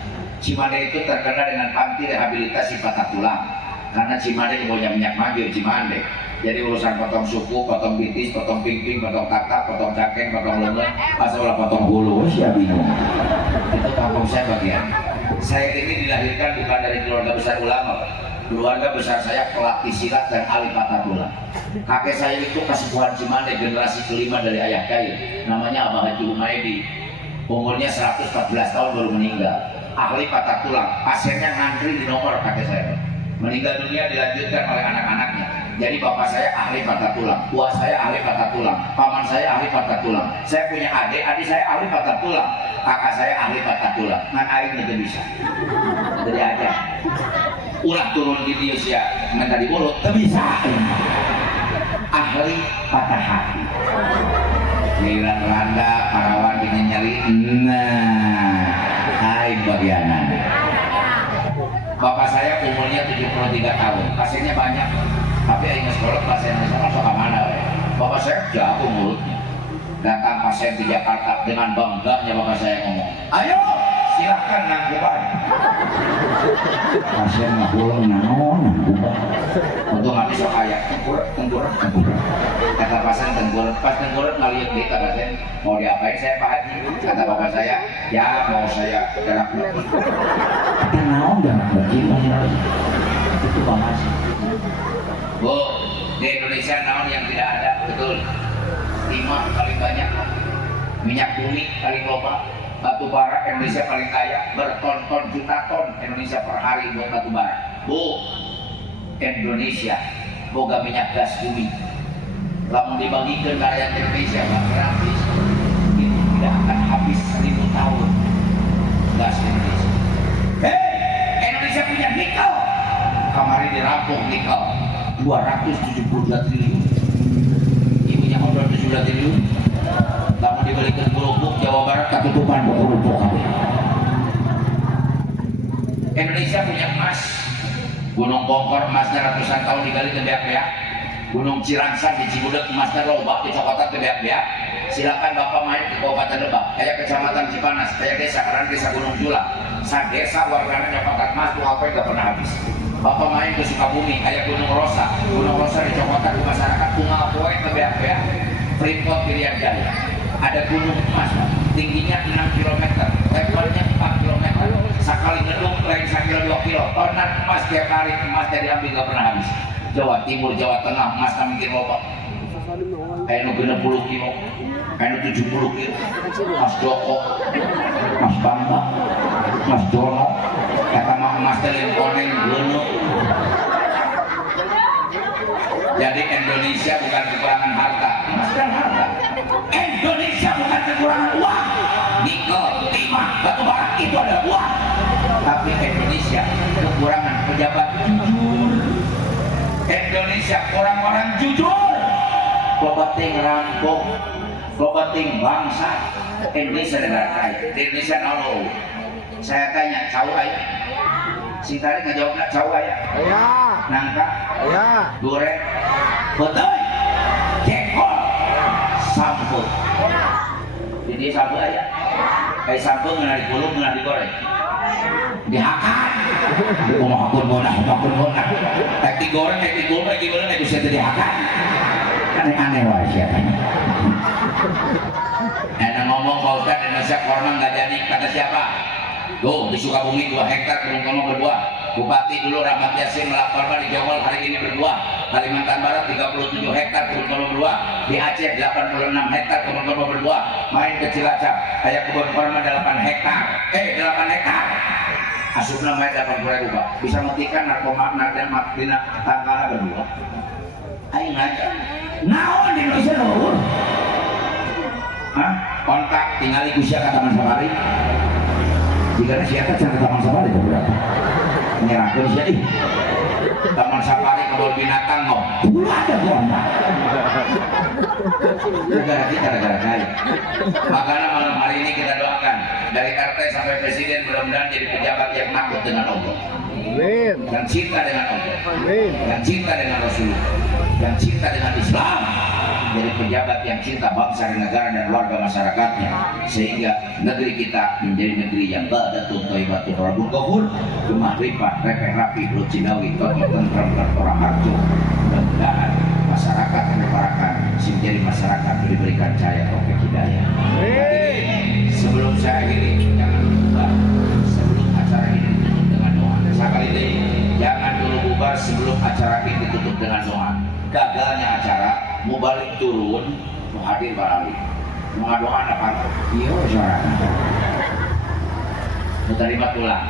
Cimande itu terkenal dengan panti rehabilitasi patah tulang. Karena Cimande punya minyak manggil Cimande. Jadi urusan potong suku, potong bitis, potong pingping, potong kakak, potong cakeng, potong lengan, masalah potong bulu, siapa bingung. Itu kampung saya bagian. Saya ini dilahirkan bukan dari keluarga besar ulama. Keluarga besar saya pelatih silat dan ahli patah tulang. Kakek saya itu Kasepuhan Cimande, generasi kelima dari ayah saya. Namanya Abah Haji Umaidi. Umurnya 114 tahun baru meninggal. Ahli patah tulang. Pasiennya ngantri di nomor kakek saya. Meninggal dunia dilanjutkan oleh anak-anaknya. Jadi bapak saya ahli patah tulang, buah saya ahli patah tulang, paman saya ahli patah tulang. Saya punya adik saya ahli patah tulang, kakak saya ahli patah tulang. Ngan aing itu bisa. Jadi aja. Ulah turun di dia sia minta di mulut, teu bisa. Ahli patah hati. Giliran Randa, Parawan dengan nyari, nah, aing bagianan. Bapak saya umurnya 73 tahun, pasiennya banyak, tapi aing sekolah pasien masuk ke mana? Bapak saya jago mulutnya. Datang pasien di Jakarta dengan bangganya bapak saya ngomong, ayo silahkan nanggupan. Pasien ngabulung naon nanggupan. Untuk nggak bisa kayak tengkurap. Kata pasien tengkurap, pas tengkurap ngeliat kita pasien mau diapain saya Pak Haji? Kata bapak saya, ya mau saya gerak lagi. Kata naon gerak lagi itu bahas. Bu, di Indonesia naon yang tidak ada, betul. Timah paling banyak, minyak bumi paling loba, batu bara Indonesia paling kaya, berton-ton juta ton Indonesia per hari buat batu bara. Bu, Indonesia boga minyak gas bumi. Lamun dibagikan ke rakyat Indonesia nggak gratis, itu tidak akan habis 1000 tahun gas Indonesia. Indonesia punya nikel, kemarin dirampok nikel 272 triliun. Ibunya modal 72 triliun. Lamun dibalikan Lubuk Jawa Barat ketutupan Lubuk. Indonesia punya emas, Gunung Bongkor emasnya ratusan tahun digali ke beak-beak. Gunung Cirangsan di Cibudek emasnya loba dicokotan ke beak-beak. Silakan Bapak main ke Kabupaten Lebak, kayak Kecamatan Cipanas, kayak desa Gunung Jula. Sa desa warnanya nyokotan emas tuh apa nggak pernah habis. Bapak main ke Sukabumi, kayak Gunung Rosa dicokotan ke masyarakat bunga poe ke beak-beak. Freeport Irian Jaya. Ada gunung emas, tingginya 6 km, lebarnya 4 km. Sekali gedung lain sakil 2 kilo. Tonan emas tiap hari emas dari ambil nggak pernah habis. Jawa Timur, Jawa Tengah emas kami bikin loba. Kayak 60 kilo, kayak 70 kilo. Mas Joko, Mas Bambang, Mas Jono, kata emas dari koneng dulu. Jadi Indonesia bukan kekurangan harta, emas dan harta. Indonesia bukan kekurangan uang, nikel, timah, batu bara itu ada uang. Tapi Indonesia kekurangan pejabat jujur. Indonesia orang-orang jujur. Lobating rampok, lobating bangsa. Indonesia negara kaya. Indonesia nolong. Saya tanya, tahu ayah? Si tadi ngejawabnya tahu ayah? Ayah. Nangka? Ayah. Goreng? Betul. Jengkol. Sambut. Jadi sambut ayah. Kayak sambut nggak digulung, nggak digoreng. Dihakan. Kumakun bonah. Kayak digoreng, gimana bisa dihakan? Aneh-aneh wah siapa? Enak ngomong Pak Ustadz, Indonesia korma nggak jadi, kata siapa? Tuh di Sukabumi 2 hektar kebun berbuah. Bupati dulu Rahmat Yasin melaporkan di Jawa hari ini berbuah. Kalimantan Barat 37 hektar kebun berbuah. Di Aceh 86 hektar kebun berbuah. Main ke Cilacap kayak kebun korma 8 hektar. 8 hektar. Asupna main 80.000 Pak. Bisa matikan narkoba dan makdina tangkala berbuah. Ayo ngajar. Naon di Indonesia lur? Kontak tinggali kusia ke Taman Safari. Jika siapa jangan Taman Safari itu berapa? Nyerahkan siapa? Taman Safari kebun binatang mau. Dulu ada kontak. Negara kaya. Makanya malam hari ini kita doakan dari RT sampai Presiden mudah-mudahan jadi pejabat yang takut dengan Allah. Dan cinta dengan Allah. Dan cinta dengan Rasulullah. Dan cinta dengan Islam. Jadi pejabat yang cinta bangsa dan negara dan warga masyarakatnya, sehingga negeri kita menjadi negeri yang badatun thayyibatun rabbul ghafur, gemah lipat, repeh rapi, belut cinawi, totot tentram orang harjo. Mudah-mudahan masyarakat yang berparakan menjadi masyarakat diberikan cahaya taufik hidayah. Sebelum saya akhiri, jangan lupa sebelum acara ini ditutup dengan doa. Sekali lagi, jangan dulu bubar sebelum acara ini ditutup dengan doa. Gagalnya acara, mau balik turun, mau hadir barang mau doa apa? Iya, suara. Mau terima tulang,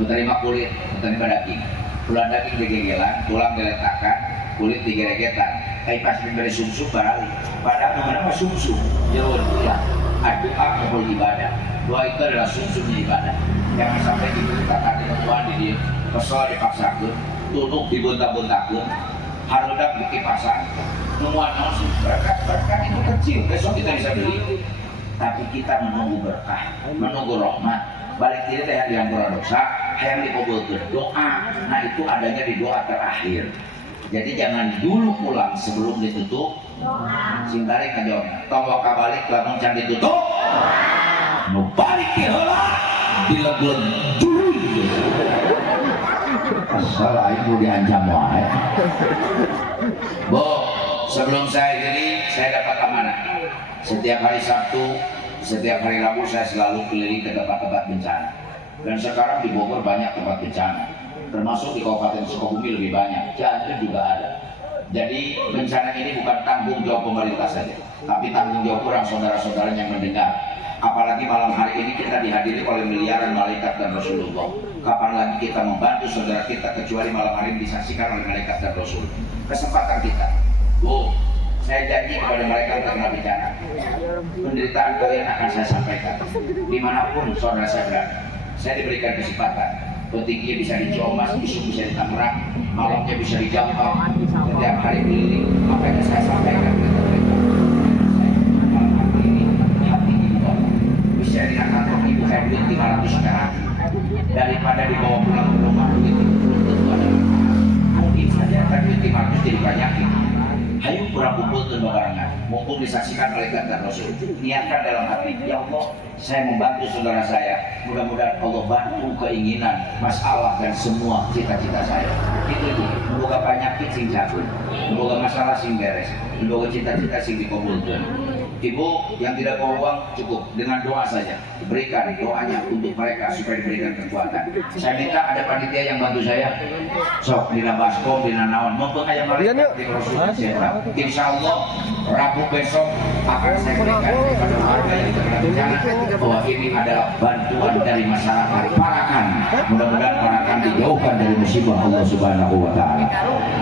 mau terima kulit, mau terima daging. Tulang daging digegelan, tulang diletakkan, kulit digeregetan kayak pas diberi sumsum balik padahal nama sumsum jauh ya doa kabul ibadah doa itu adalah sumsumnya ibadah jangan sampai diberitakan di temuan di dia kesel dipaksakan tutup dibuntak-buntakan harudak dikipasan nuan berkah itu kecil besok kita bisa beli tapi kita menunggu berkah menunggu rahmat balik diri teh yang dosa yang dikabulkan doa nah itu adanya di doa terakhir jadi jangan dulu pulang sebelum ditutup singkari kajong tong balik lamun can ditutup nu balik di heula dilegleun dulu asal aing mau diancam wae Bu sebelum saya jadi saya dapat amanah setiap hari Sabtu setiap hari Rabu saya selalu keliling ke tempat-tempat bencana dan sekarang di Bogor banyak tempat bencana termasuk di Kabupaten Sukabumi lebih banyak Cianjur juga ada jadi bencana ini bukan tanggung jawab pemerintah saja tapi tanggung jawab orang saudara-saudara yang mendengar apalagi malam hari ini kita dihadiri oleh miliaran malaikat dan Rasulullah kapan lagi kita membantu saudara kita kecuali malam hari ini disaksikan oleh malaikat dan Rasul kesempatan kita Bu saya janji kepada mereka untuk kena bicara penderitaan kalian akan saya sampaikan dimanapun saudara saya berada saya diberikan kesempatan petingginya bisa di Ciomas, isu bisa di Tangerang malamnya bisa di Jampang setiap hari keliling apa yang saya sampaikan kepada mereka malam hari ini hati ibu bisa diangkat ibu saya duit 500 sekarang daripada dibawa pulang ke rumah duit itu belum tentu ada mungkin saja kan duit 500 jadi banyakin ayo kurang kumpul ke barangan mumpung disaksikan oleh dan Rasul niatkan dalam hati ya Allah saya membantu saudara saya mudah-mudahan Allah bantu keinginan masalah dan semua cita-cita saya itu semoga penyakit sing cabut semoga masalah sing beres semoga cita-cita sing dikabulkan Ibu yang tidak bawa uang cukup dengan doa saja berikan doanya untuk mereka supaya diberikan kekuatan saya minta ada panitia yang bantu saya sok dina baskom dina naon mumpung aya malaikat di Rasul insya Allah Rabu besok akan saya berikan kepada warga yang terkena bencana bahwa ini adalah bantuan dari masyarakat Parakan mudah-mudahan Parakan dijauhkan dari musibah Allah Subhanahu wa Ta'ala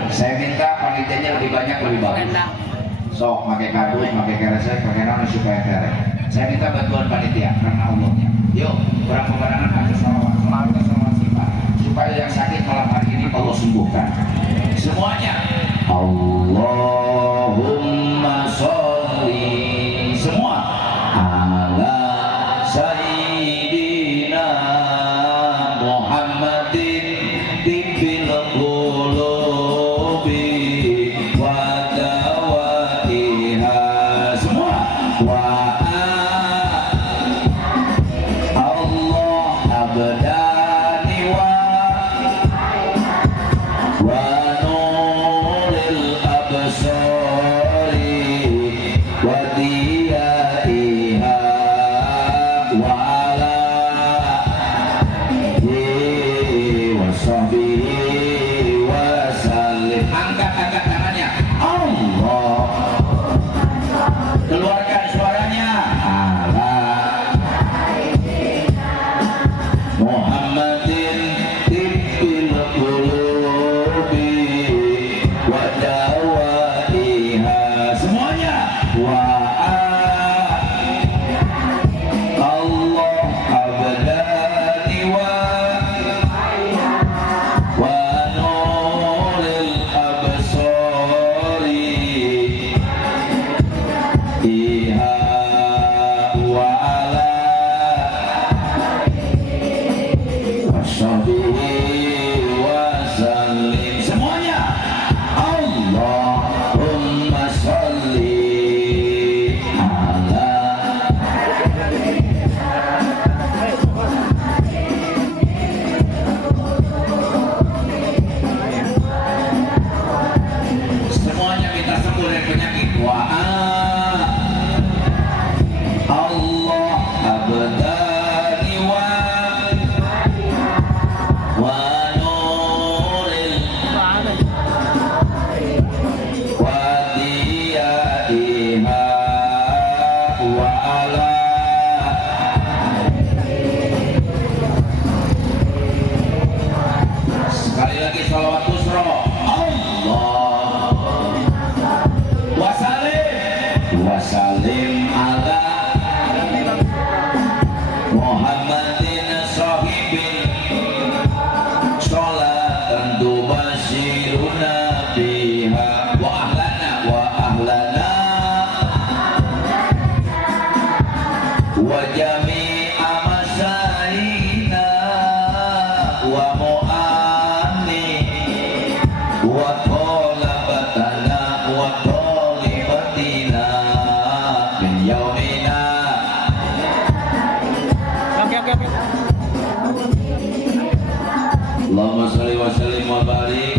saya minta panitianya lebih banyak lebih bagus sok pakai kardus, pakai keresek, pakai naon supaya kere. Saya minta bantuan panitia karena Allahnya. Yuk, berapa barangan kasih salawat, sifat supaya yang sakit malam hari ini Allah sembuhkan. Semuanya. Allahumma sholli semua ala sayyidina Muhammadin tibbil qulubi wa Sekali lagi salawat busro Allah wasallim ala Muhammadin sahibin sholatan tubashiruna biha wa ahlana wa jami'a masyayina wa mu'ani wa talabatana wa talibatina min yaumina. Oke. Allahumma sholli wa sallim wa barik.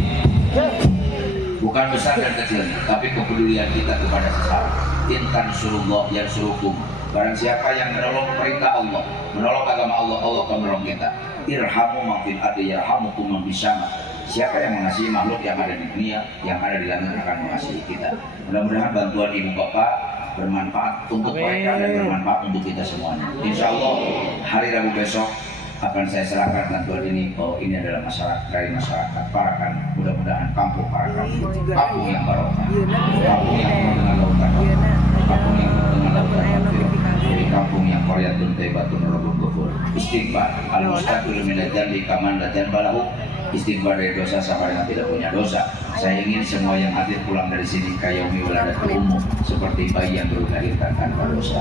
Bukan besar dan kecil, tapi kepedulian kita kepada sesama. Intan surullah yang surukum. Barang siapa yang menolong perintah Allah, menolong agama Allah, Allah akan menolong kita. Irhamu man fil ardi yarhamukum man fis sama. Siapa yang mengasihi makhluk yang ada di dunia, yang ada di langit akan mengasihi kita. Mudah-mudahan bantuan ibu bapak bermanfaat untuk mereka dan bermanfaat untuk kita semuanya. Insya Allah hari Rabu besok akan saya serahkan bantuan ini. Oh, ini adalah masyarakat dari masyarakat Parakan. Mudah-mudahan kampung Parakan, kampung yang barokah, kampung yang penuh dengan lautan, kampung yang penuh dengan lautan, jadi kampung yang qaryatun thayyibatun rabbun ghafur. Istighfar al-mustaqbil min dzambi kaman la dzamba lahu. Istighfar dari dosa sama dengan tidak punya dosa. Saya ingin semua yang hadir pulang dari sini kayaumi waladatul umum seperti bayi yang baru dilahirkan tanpa dosa.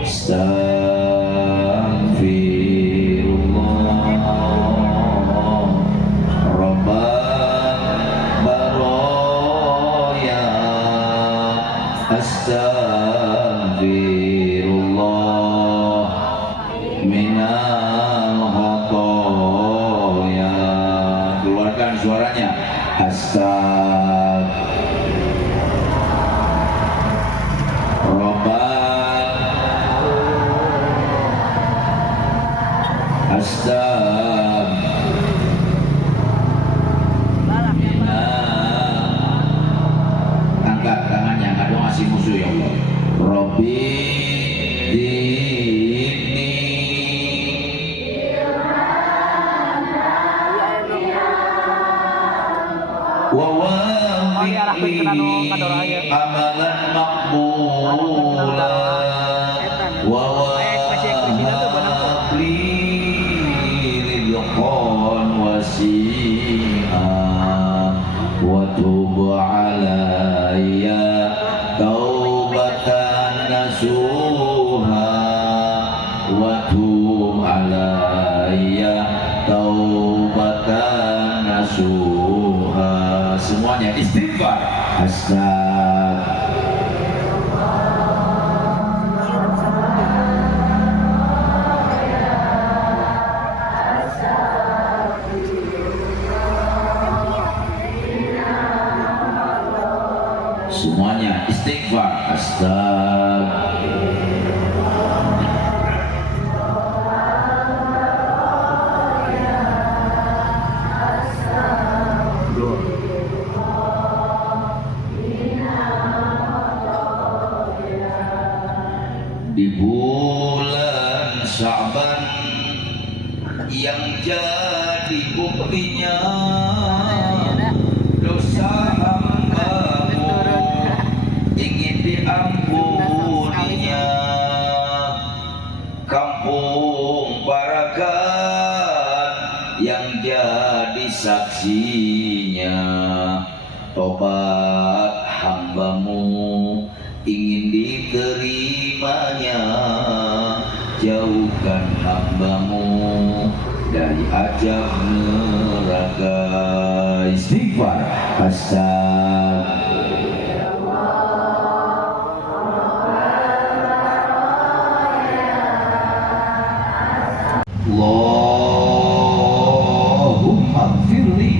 Astagfirullah minal khotoya. Keluarkan suaranya. Angkat tangannya, nggak dong ngasih musuh ya Allah. Robbi dini wa wafi'i amalan maqbula wa wafli ridqan wasi'a wa tub alayya taubatan nasuha wa tub alayya taubatan nasuha. Semuanya istighfar. Semuanya istighfar. Di bulan Sya'ban yang jadi buktinya dosa hambamu ingin diampuninya, kampung Parakan yang jadi saksinya, tobat hambamu ingin diterimanya, jauhkan hambamu dari azab neraka. Istighfar. Allahumma firli.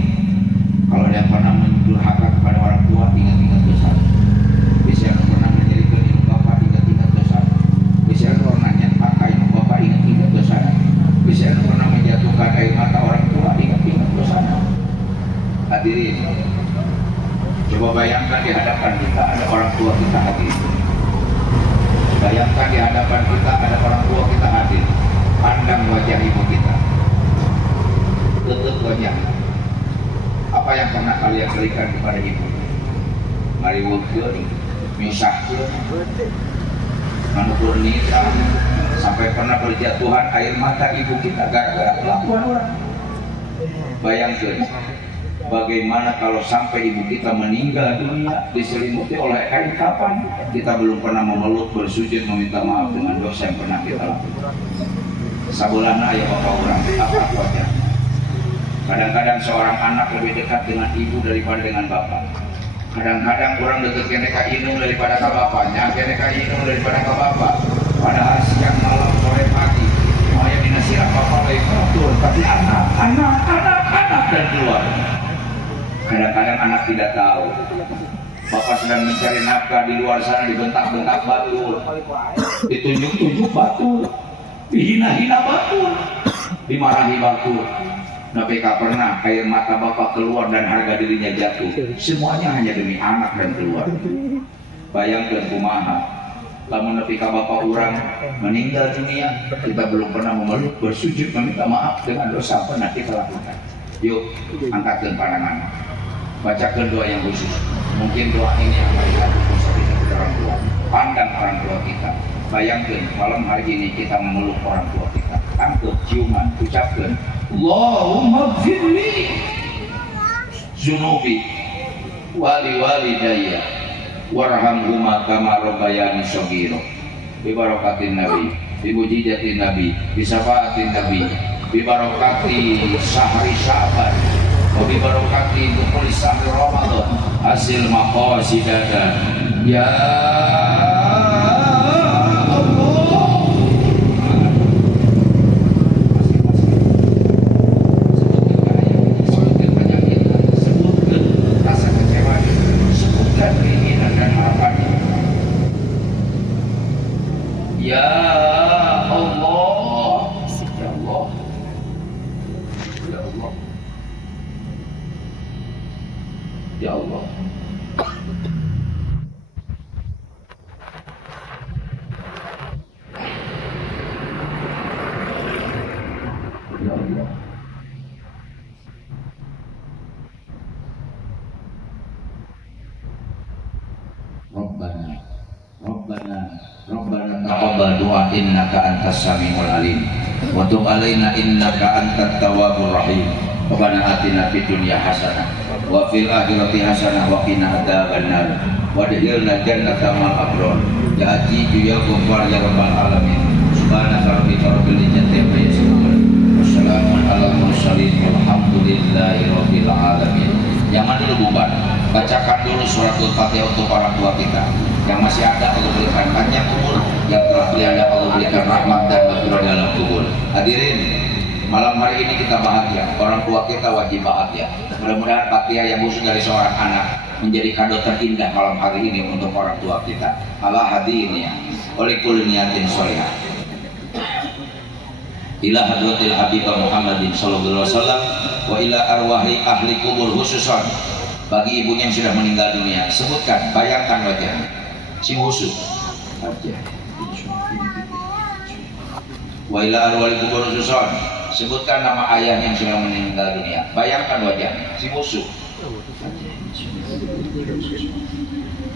Kalau dia pernah mendurhaka kepada orang tua, ingat-ingat dosa. Bisa pernah menjadikan ibu bapak, ingat-ingat dosa. Bisa pernah nyatakan ibu bapak, ingat-ingat dosa. Bisa pernah menjatuhkan air mata orang tua, ingat-ingat dosa. Hadirin, coba bayangkan di hadapan kita ada orang tua kita hadir. Bayangkan di hadapan kita ada orang tua kita hadir. Pandang wajah ibu kita, tutup wajah. Apa yang pernah kalian berikan kepada ibu? Mari wudhu, misah manukur nitra sampai pernah berjatuhan air mata ibu kita gara-gara kelakuan orang. Bayangkan bagaimana kalau sampai ibu kita meninggal dunia diselimuti oleh kain kapan, kita belum pernah memeluk, bersujud, meminta maaf dengan dosa yang pernah kita lakukan. Sabulana ayah bapak orang apa wajar. Kadang-kadang seorang anak lebih dekat dengan ibu daripada dengan bapak. Kadang-kadang orang dekat kene ka inung daripada ka bapaknya, kene ka inung daripada ka bapak. Padahal siang malam sore pagi maya dinasirah bapak baik betul, tapi anak dan keluar. Kadang-kadang anak tidak tahu bapak sedang mencari nafkah di luar sana, dibentak-bentak batu, ditunjuk-tunjuk batu, dihina-hina batu, dimarahi batu. Tapi tak pernah air mata bapak keluar dan harga dirinya jatuh. Semuanya hanya demi anak dan keluarga. Bayangkan kumaha, lamun nepi ka bapak orang meninggal dunia, kita belum pernah memeluk, bersujud, meminta maaf dengan dosa apa nanti kita lakukan. Yuk, angkatkan pandangan, bacakan doa yang khusus. Mungkin doa ini yang paling bagus untuk orang tua. Pandang orang tua kita. Bayangkan malam hari ini kita memeluk orang tua kita. Angkat ciuman, ucapkan Allahumma gfirli zunubi wali walidayya warhamhuma kama rabbayani shaghira. Bi barakatin nabi, bi mujizatin nabi, bi syafaatin nabi, bi barakati syahri Sya'ban wa bi barakati dukhuli syahri Ramadan hasil maqasidana ya Ya Allah, ya Allah, ya Allah, ya Allah. Ya Allah. Rabbana taqabbal du'a innaka antas samiul alim wa tub alaina innaka antat tawwabur rahim. Rabbana atina fid dunya hasanah wa fil akhirati hasanah wa qina adzabannar wa adkhilna jannata ma'al abrar. Ya Aziz ya Ghaffar ya rabbal alamin. Subhanaka rabbil izzati amma yasifun. Wassalamun alal mursalin walhamdulillahi rabbil alamin. Jangan dulu bubar, bacakan dulu suratul Fatihah untuk orang tua kita. Yang masih ada Allah berikan panjang umur, yang telah tiada Allah berikan rahmat dan maghfirah dalam kubur. Hadirin, malam hari ini kita bahagia, orang tua kita wajib bahagia. Mudah-mudahan Fatihah yang khusus dari seorang anak menjadi kado terindah malam hari ini untuk orang tua kita. Allah hadirin ya, oleh kulli niyatin sholihah. Ila hadratil Habib Muhammadin sallallahu alaihi wasallam wa ila arwahi ahli kubur khususan bagi ibu yang sudah meninggal dunia. Sebutkan, bayangkan wajahnya si musuh wajah. Wa ila arwahi kubur khususan, sebutkan nama ayah yang sudah meninggal dunia. Bayangkan wajahnya si musuh.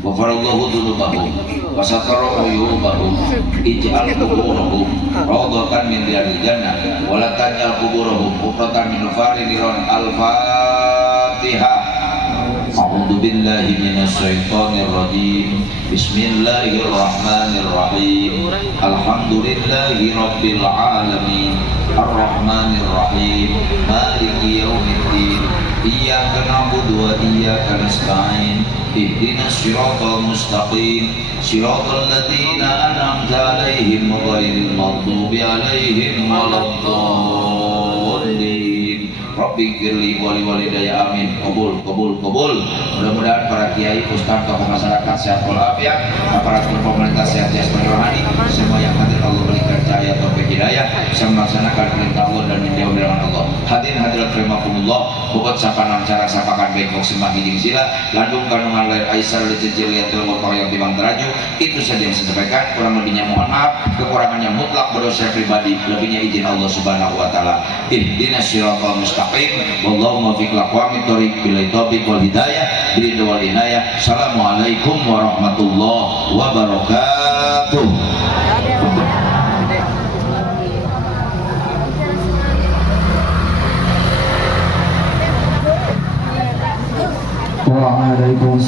Wa farallahu dzunubahum wa satara uyubahum ij'al quburahum rawdatan min riyadil jannah wa la taj'al quburahum hufratan min faridin al-Fatihah. A'udzu billahi minasy syaithanir rajim. Bismillahirrahmanirrahim. Alhamdulillahi rabbil alamin. Arrahmanir rahim. Maliki yaumiddin. Iyyaka na'budu wa iyyaka nasta'in. Ihdinas siratal mustaqim. Siratal ladzina an'amta 'alaihim ghairil maghdubi 'alaihim waladdallin. Rabbi gfirli wa liwalidayya amin. Qabul. Mudah-mudahan para kiai, ustaz, tokoh masyarakat sehat walafiat, aparat pemerintah sehat jasmani rohani, semua yang hadir Allah berikan cahaya taufik hidayah bisa melaksanakan perintah Allah dan menjauh dari Allah. Hadirin hadirat rahimakumullah, pokok sapanan cara sapakan bengkok sembah hijing sila landung kandungan lain Aisyah lijajiliyatul waqah yang timang teraju. Itu saja yang saya sampaikan, kurang lebihnya mohon maaf, kekurangannya mutlak berdosa pribadi, lebihnya izin Allah subhanahu wa ta'ala. Ihdinas siratal mustaqim wallahu muwaffiq aqwamit thoriq bil taufiq wal hidayah bil wal inayah. Assalamualaikum warahmatullahi wabarakatuh. Waalaikumsalam.